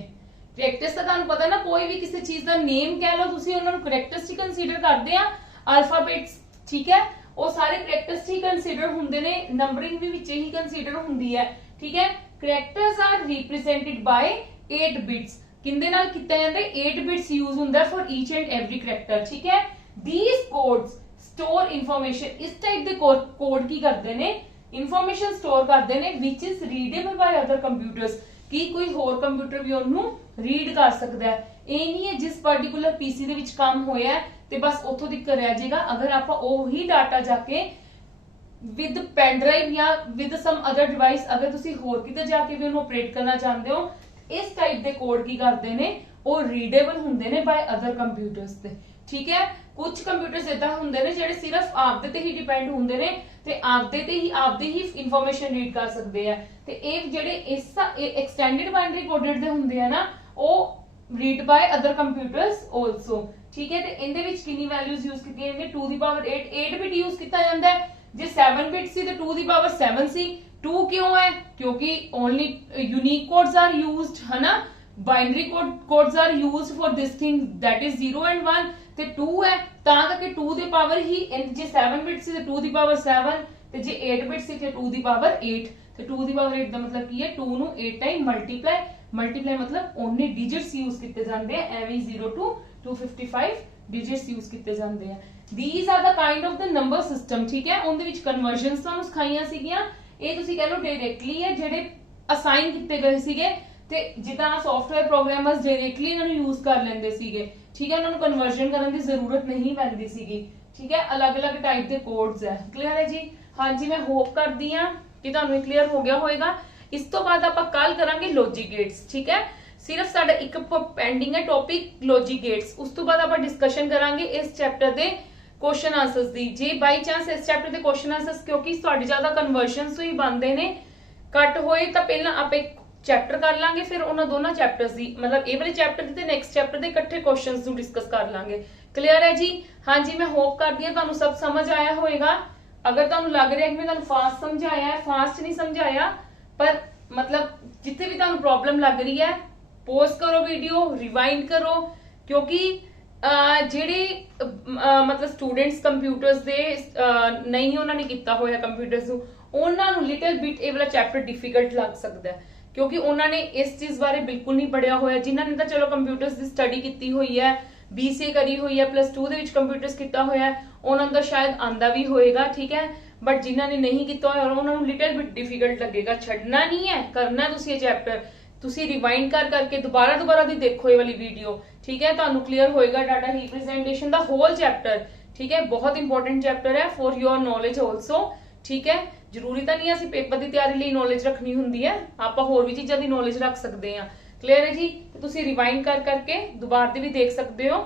करैक्टर्स ਤਾਂ ਤੁਹਾਨੂੰ ਪਤਾ ਨਾ, ਕੋਈ ਵੀ ਕਿਸੇ ਚੀਜ਼ ਦਾ ਨੇਮ ਕਹਿ ਲਓ ਤੁਸੀਂ, ਉਹਨਾਂ ਨੂੰ ਕਰੈਕਟਰਸ ਹੀ ਕੰਸੀਡਰ ਕਰਦੇ ਆ। ਅਲਫਾਬੈਟਸ, ਠੀਕ ਹੈ, ਉਹ ਸਾਰੇ ਕਰੈਕਟਰਸ ਹੀ ਕੰਸੀਡਰ ਹੁੰਦੇ ਨੇ, ਨੰਬਰਿੰਗ ਵੀ ਵਿੱਚ ਹੀ ਕੰਸੀਡਰ ਹੁੰਦੀ ਹੈ। ਠੀਕ ਹੈ? Characters are represented by 8 bits. ਕਿੰਦੇ ਨਾਲ ਕੀਤਾ ਜਾਂਦਾ? 8 ਬਿਟਸ ਯੂਜ਼ ਹੁੰਦਾ for each and every character. ਠੀਕ ਹੈ? these codes store information। ਇਸ ਟਾਈਪ ਦੇ ਕੋਡ ਕੀ ਕਰਦੇ ਨੇ? ਇਨਫੋਰਮੇਸ਼ਨ ਸਟੋਰ ਕਰਦੇ ਨੇ which is readable by other computers। ਕਿ ਕੋਈ ਹੋਰ ਕੰਪਿਊਟਰ ਵੀ ਉਹਨੂੰ ਰੀਡ ਕਰ ਸਕਦਾ ਹੈ। ਇਹ ਨਹੀਂ ਹੈ ਜਿਸ ਪਾਰਟਿਕੂਲਰ ਪੀਸੀ ਦੇ ਵਿੱਚ ਕੰਮ ਹੋਇਆ ਤੇ ਬਸ ਉੱਥੋਂ ਤੱਕ ਰਹਿ ਜਾਏਗਾ। ਅਗਰ ਆਪਾਂ ਉਹੀ ਡਾਟਾ ਜਾ ਕੇ ਵਿਦ ਪੈਨ ਡਰਾਈਵ ਜਾਂ ਵਿਦ ਸਮ ਅਦਰ ਡਿਵਾਈਸ ਅਗਰ ਤੁਸੀਂ ਹੋਰ ਕਿਤੇ ਜਾ ਕੇ ਵੀ ਉਹਨੂੰ ਆਪਰੇਟ ਕਰਨਾ ਚਾਹੁੰਦੇ ਹੋ, ਇਸ ਟਾਈਪ ਦੇ ਕੋਡ ਕੀ ਕਰਦੇ ਨੇ? ਉਹ ਰੀਡੇਬਲ ਹੁੰਦੇ ਨੇ ਬਾय ਅਦਰ ਕੰਪਿਊਟਰਸ ਤੇ। ਠੀਕ ਹੈ? ਕੁਝ ਕੰਪਿਊਟਰਸ ਇਦਾਂ ਹੁੰਦੇ ਨੇ ਜਿਹੜੇ ਸਿਰਫ ਆਪਦੇ ਤੇ ਹੀ ਡਿਪੈਂਡ ਹੁੰਦੇ ਨੇ ਤੇ ਆਪਦੇ ਹੀ ਇਨਫੋਰਮੇਸ਼ਨ ਰੀਡ ਕਰ ਸਕਦੇ ਆ। ਤੇ ਇਹ ਜਿਹੜੇ ਇਸ ਐਕਸਟੈਂਡਡ ਬਾਈਨਰੀ ਕੋਡਡ ਦੇ ਹੁੰਦੇ ਆ ਨਾ, ਉਹ ਰੀਡ ਬਾय ਅਦਰ ਕੰਪਿਊਟਰਸ ਆਲਸੋ। ਠੀਕ ਹੈ? ਤੇ ਇਹਦੇ ਵਿੱਚ ਕਿੰਨੀ ਵੈਲਿਊਜ਼ ਯੂਜ਼ ਕੀਤੀਆਂ ਜਾਂਦੀਆਂ? 2 ਦੀ ਪਾਵਰ 8 ਬਿਟ ਯੂਜ਼ ਕੀਤਾ ਜਾਂਦਾ ਹੈ। ਜੇ 7 ਬਿਟ ਸੀ ਤੇ 2 ਦੀ ਪਾਵਰ 7 ਸੀ। 2 ਕਿਉਂ ਹੈ? ਕਿਉਂਕਿ only unique codes are used, है ना? Binary codes are used for this thing that is 0 and 1 ਤੇ 2 ਹੈ ਤਾਂ ਕਰਕੇ 2 ਦੀ ਪਾਵਰ ਹੀ, ਜੇ 7 ਬਿਟ ਸੀ ਤੇ 2 ਦੀ ਪਾਵਰ 7 ਤੇ ਜੇ 8 ਬਿਟ ਸੀ ਤੇ 2 ਦੀ ਪਾਵਰ 8 ਤੇ 2 ਦੀ ਪਾਵਰ 8 ਦਾ ਮਤਲਬ ਕੀ ਹੈ? 2 ਨੂੰ 8 ਟਾਈਮ ਮਲਟੀਪਲਾਈ मतलब ਉਹਨੇ ਡਿਜਿਟਸ ਯੂਜ਼ ਕੀਤੇ ਜਾਂਦੇ ਆ। ਐਵੇਂ 0 to 255 ਡਿਜਿਟਸ ਯੂਜ਼ ਕੀਤੇ ਜਾਂਦੇ ਆ। these are the kind of the number system। ਠੀਕ ਹੈ? ਉਹਦੇ ਵਿੱਚ ਕਨਵਰਜਨਸ ਤੁਹਾਨੂੰ ਸਿਖਾਈਆਂ ਸੀਗੀਆਂ। ਇਹ ਤੁਸੀਂ ਕਹ ਲਓ ਡਾਇਰੈਕਟਲੀ ਹੈ ਜਿਹੜੇ ਅਸਾਈਨ ਕੀਤੇ ਗਏ ਸੀਗੇ ਤੇ ਜਿੱਦਾਂ ਸੌਫਟਵੇਅਰ ਪ੍ਰੋਗਰਾਮਰਸ ਡਾਇਰੈਕਟਲੀ ਇਹਨਾਂ ਨੂੰ ਯੂਜ਼ ਕਰ ਲੈਂਦੇ ਸੀਗੇ। ਠੀਕ ਹੈ? ਉਹਨਾਂ ਨੂੰ ਕਨਵਰਜਨ ਕਰਨ ਦੀ ਜ਼ਰੂਰਤ ਨਹੀਂ ਪੈਂਦੀ ਸੀਗੀ। ਠੀਕ ਹੈ? ਅਲੱਗ-ਅਲੱਗ ਟਾਈਪ ਦੇ ਕੋਡਸ ਹੈ। ਕਲੀਅਰ ਹੈ ਜੀ? ਹਾਂਜੀ, ਮੈਂ ਹੋਪ ਕਰਦੀ ਹਾਂ ਕਿ ਤੁਹਾਨੂੰ ਇਹ ਕਲੀਅਰ ਹੋ ਗਿਆ ਹੋਵੇਗਾ। ਇਸ ਤੋਂ ਬਾਅਦ ਆਪਾਂ ਕੱਲ ਕਰਾਂਗੇ ਲੌਜਿਕ ਗੇਟਸ। ਠੀਕ ਹੈ? ਸਿਰਫ ਸਾਡਾ ਇੱਕ ਪੈਂਡਿੰਗ ਹੈ ਟੌਪਿਕ ਲੌਜਿਕ ਗੇਟਸ। ਉਸ ਤੋਂ ਬਾਅਦ ਆਪਾਂ ਡਿਸਕਸ਼ਨ ਕਰਾਂਗੇ ਇਸ ਚੈਪਟਰ ਦੇ question answers the. J by chance इस चैप्टर के क्वेश्चन आंसर्स क्योंकि ਤੁਹਾਡੇ ਜ਼ਿਆਦਾ ਕਨਵਰਜਨਸ ਹੀ ਬਣਦੇ ਨੇ ਕੱਟ ਹੋਏ ਤਾਂ ਪਹਿਲਾਂ ਆਪਾਂ ਇੱਕ ਚੈਪਟਰ ਕਰ ਲਾਂਗੇ, ਫਿਰ ਉਹਨਾਂ ਦੋਨਾਂ ਚੈਪਟਰਸ ਦੀ मतलब ਇਹ ਵਾਲੇ ਚੈਪਟਰ ਦੇ ਤੇ ਨੈਕਸਟ ਚੈਪਟਰ ਦੇ ਇਕੱਠੇ ਕੁਐਸਚਨਸ ਨੂੰ ਡਿਸਕਸ ਕਰ ਲਾਂਗੇ। ਕਲੀਅਰ ਹੈ ਜੀ? ਹਾਂਜੀ, ਮੈਂ ਹੋਪ ਕਰਦੀ ਹਾਂ ਤੁਹਾਨੂੰ ਸਭ ਸਮਝ ਆਇਆ ਹੋਵੇਗਾ। ਅਗਰ ਤੁਹਾਨੂੰ ਲੱਗ ਰਿਹਾ ਕਿ ਮੈਂ ਤੁਹਾਨੂੰ ਫਾਸਟ ਸਮਝਾਇਆ ਹੈ, ਫਾਸਟ ਨਹੀਂ ਸਮਝਾਇਆ, ਪਰ मतलब ਜਿੱਥੇ ਵੀ ਤੁਹਾਨੂੰ ਪ੍ਰੋਬਲਮ ਲੱਗ ਰਹੀ ਹੈ ਪੌਜ਼ ਕਰੋ ਵੀਡੀਓ, ਰਿਵਾਈਂਡ ਕਰੋ, ਕਿਉਂਕਿ ਜਿਹੜੇ मतलब ਸਟੂਡੈਂਟਸ ਕੰਪਿਊਟਰਸ ਦੇ ਨਹੀਂ ਉਹਨਾਂ ਨੇ ਕੀਤਾ ਹੋਇਆ ਕੰਪਿਊਟਰਸ ਨੂੰ, ਉਹਨਾਂ ਨੂੰ ਲਿਟਲ ਬਿਟ ਇਹ ਵਾਲਾ ਚੈਪਟਰ ਡਿਫਿਕਲਟ ਲੱਗ ਸਕਦਾ ਹੈ ਕਿਉਂਕਿ ਉਹਨਾਂ ਨੇ ਇਸ ਚੀਜ਼ ਬਾਰੇ ਬਿਲਕੁਲ ਨਹੀਂ ਪੜਿਆ ਹੋਇਆ। ਜਿਨ੍ਹਾਂ ਨੇ ਤਾਂ ਚਲੋ ਕੰਪਿਊਟਰਸ ਦੀ ਸਟੱਡੀ ਕੀਤੀ ਹੋਈ ਹੈ, BCA ਕਰੀ ਹੋਈ ਹੈ, +2 ਦੇ ਵਿੱਚ ਕੰਪਿਊਟਰਸ ਕੀਤਾ ਹੋਇਆ, ਉਹਨਾਂ ਨੂੰ ਤਾਂ ਸ਼ਾਇਦ ਆਂਦਾ ਵੀ ਹੋਏਗਾ। ਠੀਕ ਹੈ? ਬਟ ਜਿਨ੍ਹਾਂ ਨੇ ਨਹੀਂ ਕੀਤਾ ਹੋਇਆ ਉਹਨਾਂ ਨੂੰ ਲਿਟਲ ਬਿਟ ਡਿਫਿਕਲਟ ਲੱਗੇਗਾ। ਛੱਡਣਾ ਨਹੀਂ ਹੈ, ਕਰਨਾ ਤੁਸੀਂ ਇਹ ਚੈਪਟਰ। ਤੁਸੀਂ ਰਿਵਾਈਂਡ ਕਰਕੇ ਦੁਬਾਰਾ ਦੀ ਦੇਖੋ ਇਹ ਵਾਲੀ ਵੀਡੀਓ। ਠੀਕ ਹੈ? ਤੁਹਾਨੂੰ ਕਲੀਅਰ ਹੋਏਗਾ ਡਾਟਾ ਰਿਪਰੈਜ਼ੈਂਟੇਸ਼ਨ ਦਾ ਹੋਲ ਚੈਪਟਰ। ठीक है, बहुत इंपॉर्टेंट चैप्टर है फॉर योर नॉलेज ऑल्सो। ठीक है, ਜ਼ਰੂਰੀ ਤਾਂ ਨਹੀਂ ਅਸੀਂ ਪੇਪਰ ਦੀ ਤਿਆਰੀ ਲਈ ਨੌਲੇਜ ਰੱਖਣੀ ਹੁੰਦੀ ਹੈ, ਆਪਾਂ ਹੋਰ ਵੀ ਚੀਜ਼ਾਂ ਦੀ ਨੌਲੇਜ ਰੱਖ ਸਕਦੇ ਹਾਂ। ਕਲੀਅਰ ਹੈ ਜੀ? ਤੇ ਤੁਸੀਂ ਰਿਵਾਈਂਡ ਕਰ ਕਰਕੇ ਦੁਬਾਰਾ ਤੇ ਵੀ ਦੇਖ ਸਕਦੇ ਹੋ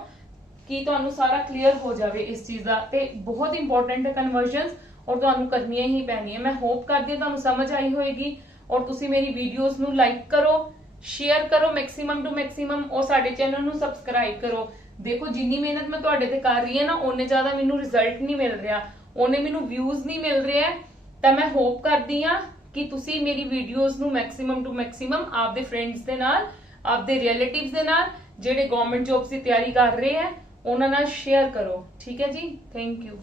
ਕਿ ਤੁਹਾਨੂੰ ਸਾਰਾ ਕਲੀਅਰ ਹੋ ਜਾਵੇ ਇਸ ਚੀਜ਼ ਦਾ। ਤੇ ਬਹੁਤ ਇੰਪੋਰਟੈਂਟ ਹੈ ਕਨਵਰਜਨਸ, ਔਰ ਤੁਹਾਨੂੰ ਕਰਨੀਆਂ ਹੀ ਪੈਣੀਆਂ। ਮੈਂ ਹੋਪ ਕਰਦੀ ਹਾਂ ਤੁਹਾਨੂੰ ਸਮਝ ਆਈ ਹੋਏਗੀ, ਔਰ ਤੁਸੀਂ ਮੇਰੀ ਵੀਡੀਓਜ਼ ਨੂੰ ਲਾਈਕ ਕਰੋ, ਸ਼ੇਅਰ ਕਰੋ ਮੈਕਸਿਮਮ ਟੂ ਮੈਕਸਿਮਮ, ਔਰ ਸਾਡੇ ਚੈਨਲ ਨੂੰ ਸਬਸਕ੍ਰਾਈਬ ਕਰੋ। ਦੇਖੋ ਜਿੰਨੀ ਮਿਹਨਤ ਮੈਂ ਤੁਹਾਡੇ ਤੇ ਕਰ ਰਹੀ ਹਾਂ ਨਾ, ਉਹਨੇ ਜ਼ਿਆਦਾ ਮੈਨੂੰ ਰਿਜ਼ਲਟ ਨਹੀਂ ਮਿਲ ਰਿਹਾ, ਉਹਨੇ ਮੈਨੂੰ ਵਿਊਜ਼ ਨਹੀਂ ਮਿਲ ਰਿਹਾ। ਤਾਂ ਮੈਂ ਹੋਪ ਕਰਦੀ ਹਾਂ ਕਿ ਤੁਸੀਂ ਮੇਰੀ ਵੀਡੀਓਜ਼ ਨੂੰ ਮੈਕਸਿਮਮ ਟੂ ਮੈਕਸਿਮਮ ਆਪਦੇ ਫਰੈਂਡਸ ਦੇ ਨਾਲ, ਆਪਦੇ ਰਿਲੇਟਿਵਸ ਦੇ ਨਾਲ, ਜਿਹੜੇ ਗਵਰਨਮੈਂਟ ਜੌਬਸ ਦੀ ਤਿਆਰੀ ਕਰ ਰਹੇ ਹੈ, ਉਹਨਾਂ ਨਾਲ ਸ਼ੇਅਰ ਕਰੋ। ਠੀਕ ਹੈ ਜੀ, ਥੈਂਕ ਯੂ।